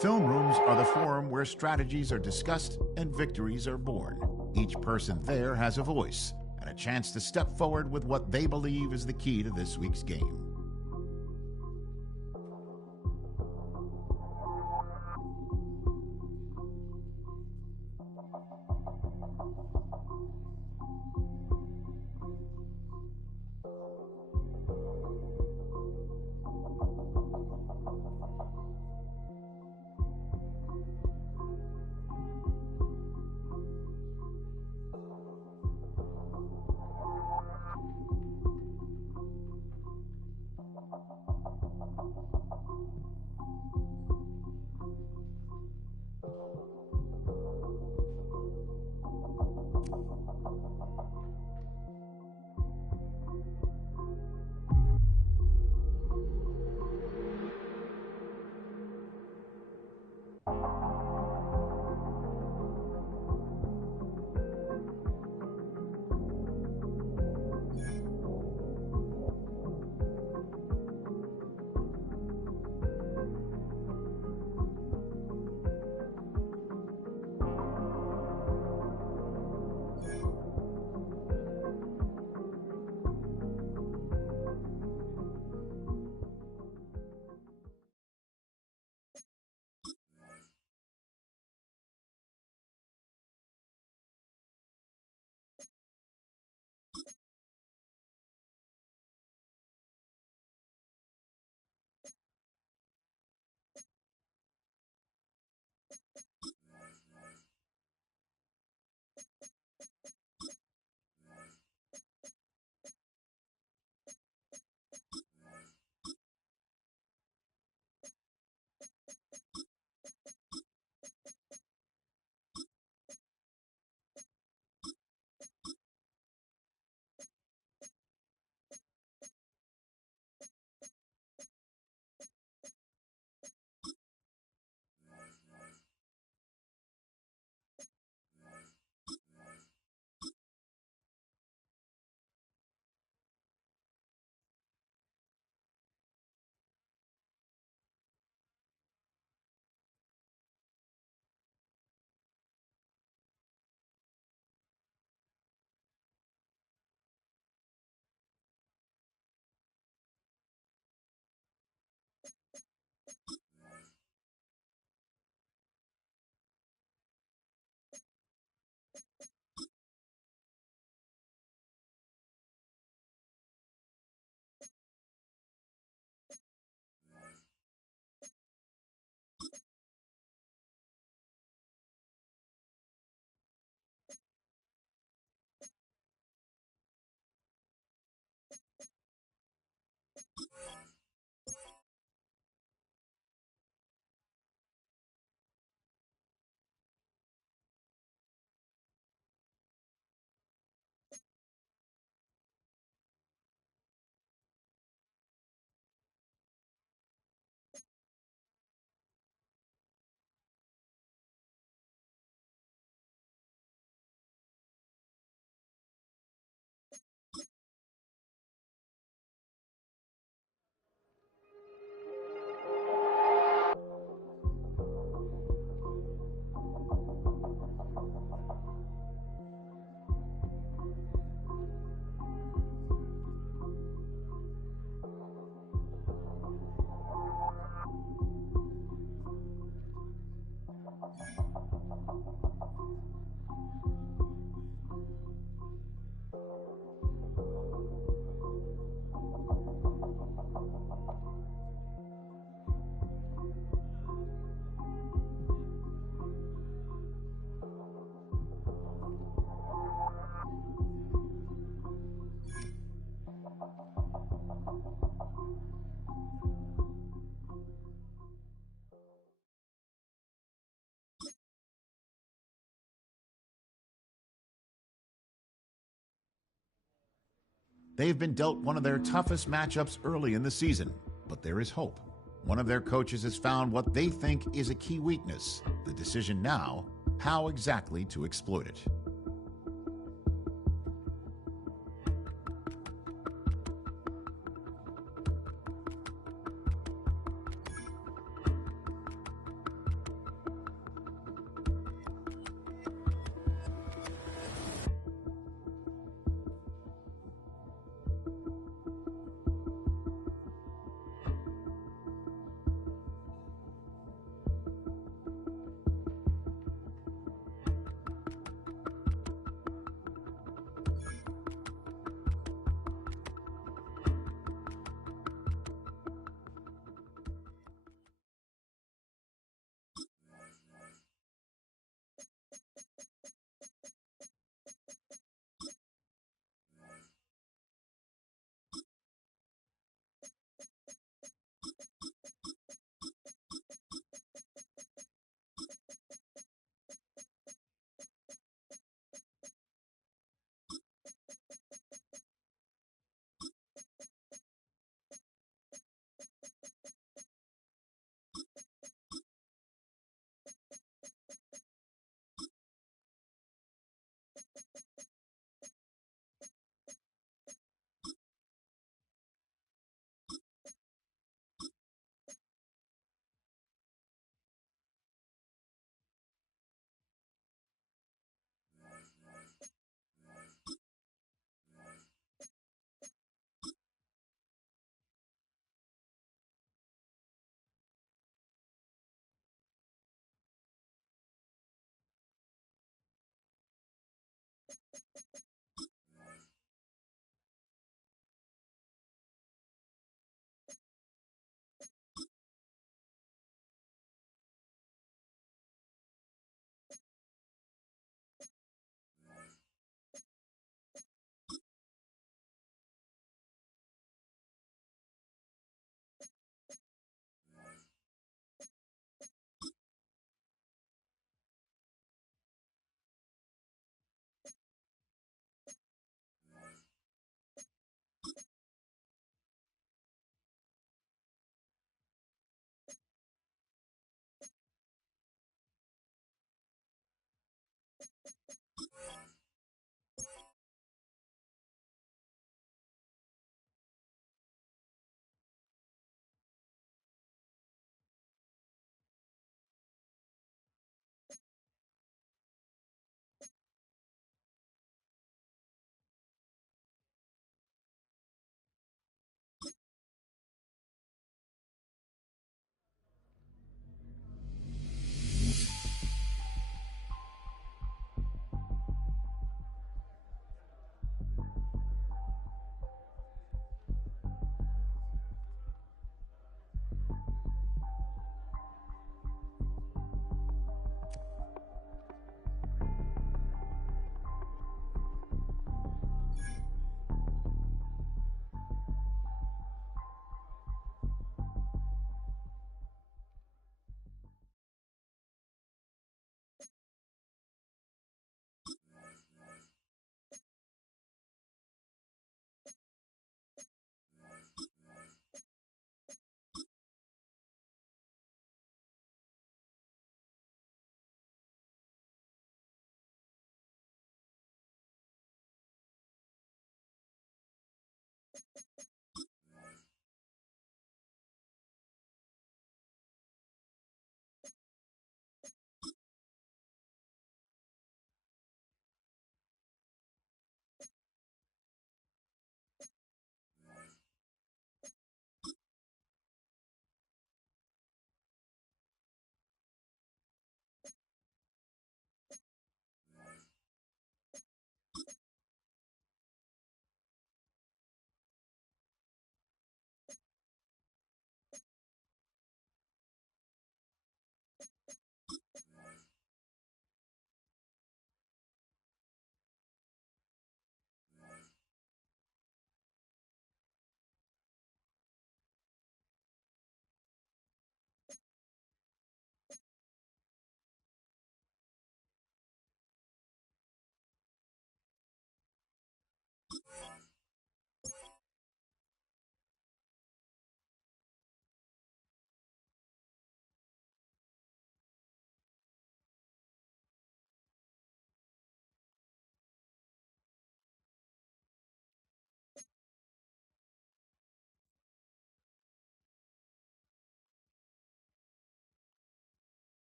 Film rooms are the forum where strategies are discussed and victories are born. Each person there has a voice and a chance to step forward with what they believe is the key to this week's game. They've been dealt one of their toughest matchups early in the season, but there is hope. One of their coaches has found what they think is a key weakness. The decision now, how exactly to exploit it.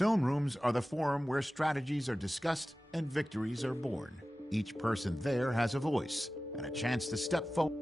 Film rooms are the forum where strategies are discussed and victories are born. Each person there has a voice and a chance to step forward.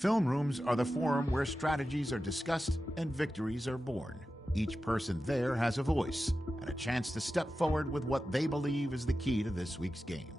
Film rooms are the forum where strategies are discussed and victories are born. Each person there has a voice and a chance to step forward with what they believe is the key to this week's game.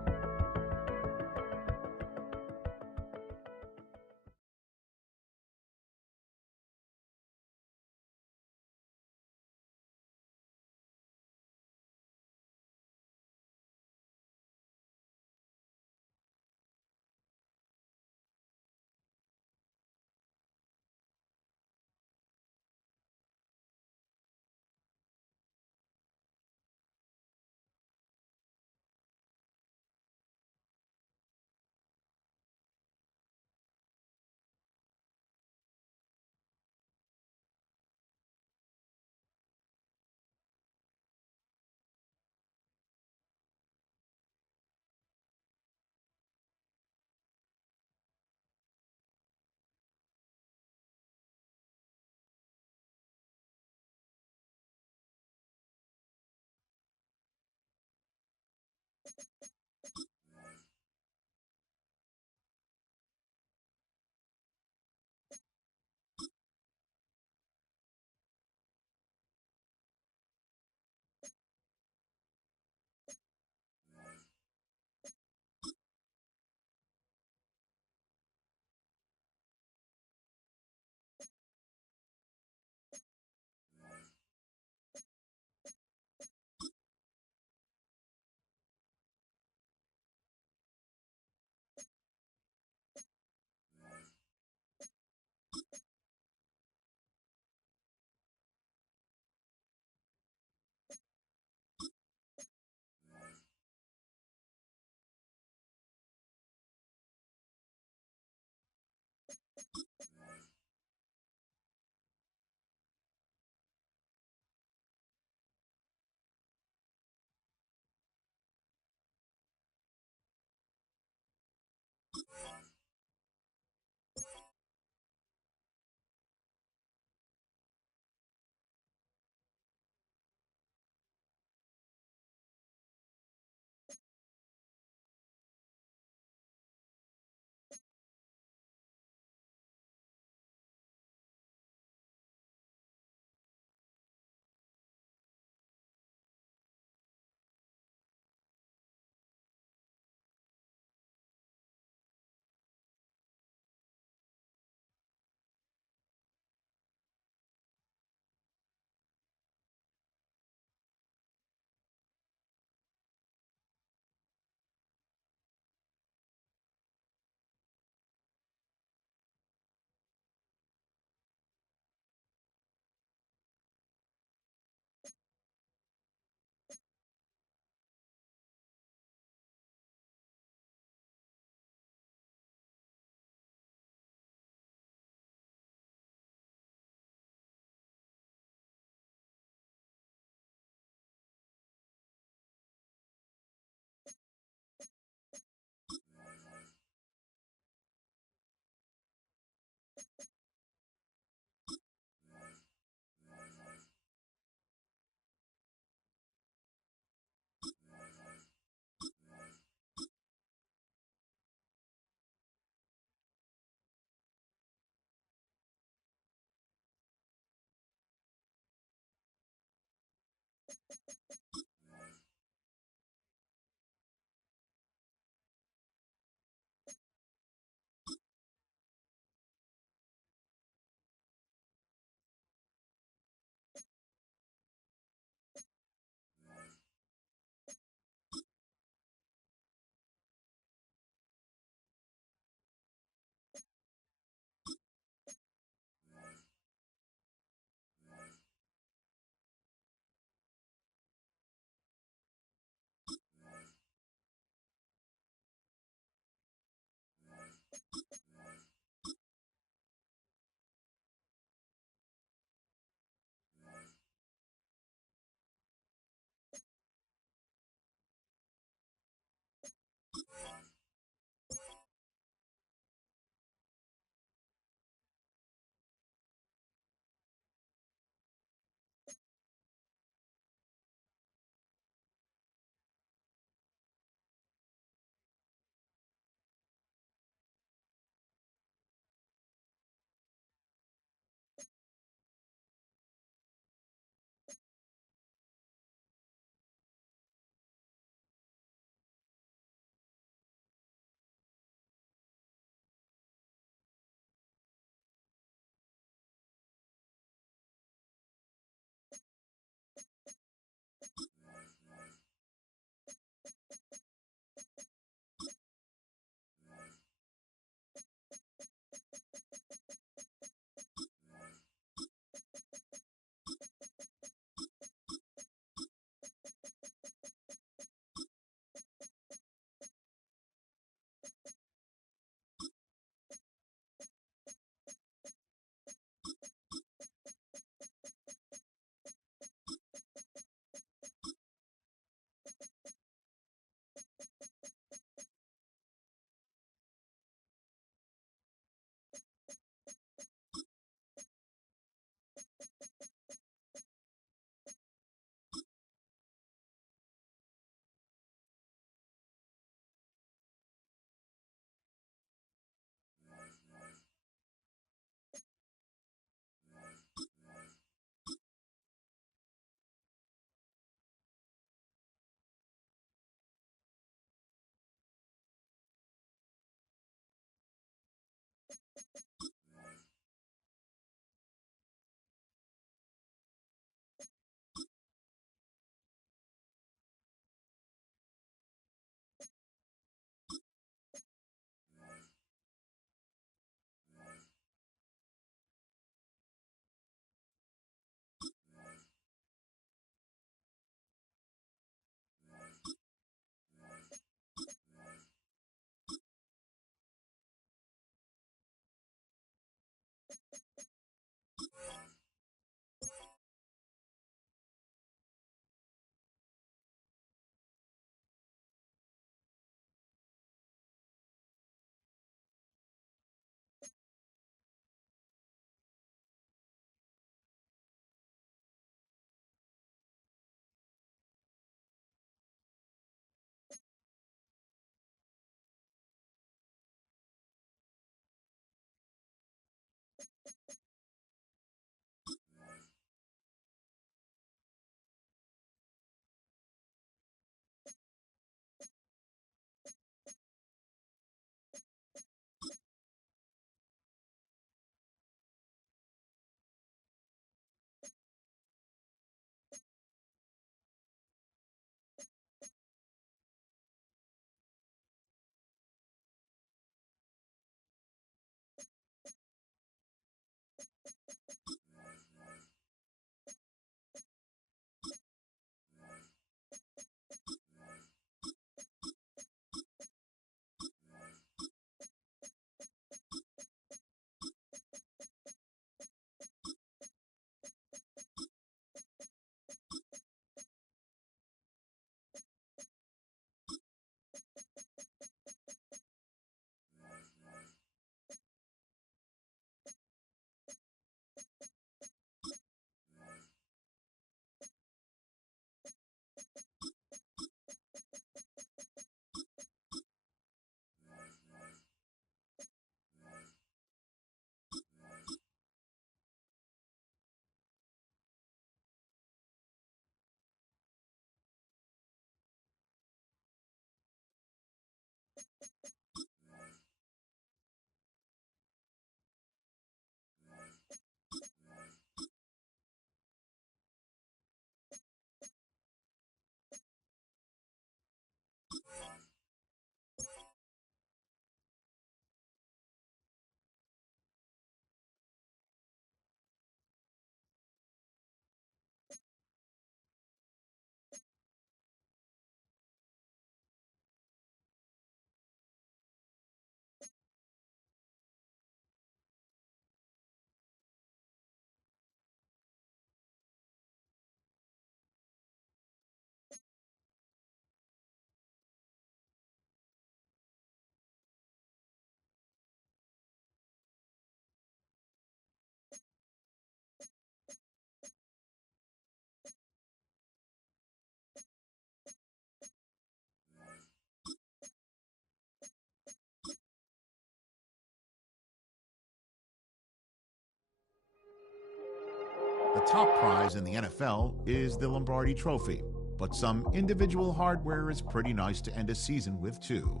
top prize in the NFL is the Lombardi Trophy, but some individual hardware is pretty nice to end a season with, too.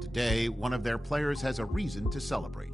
Today, one of their players has a reason to celebrate.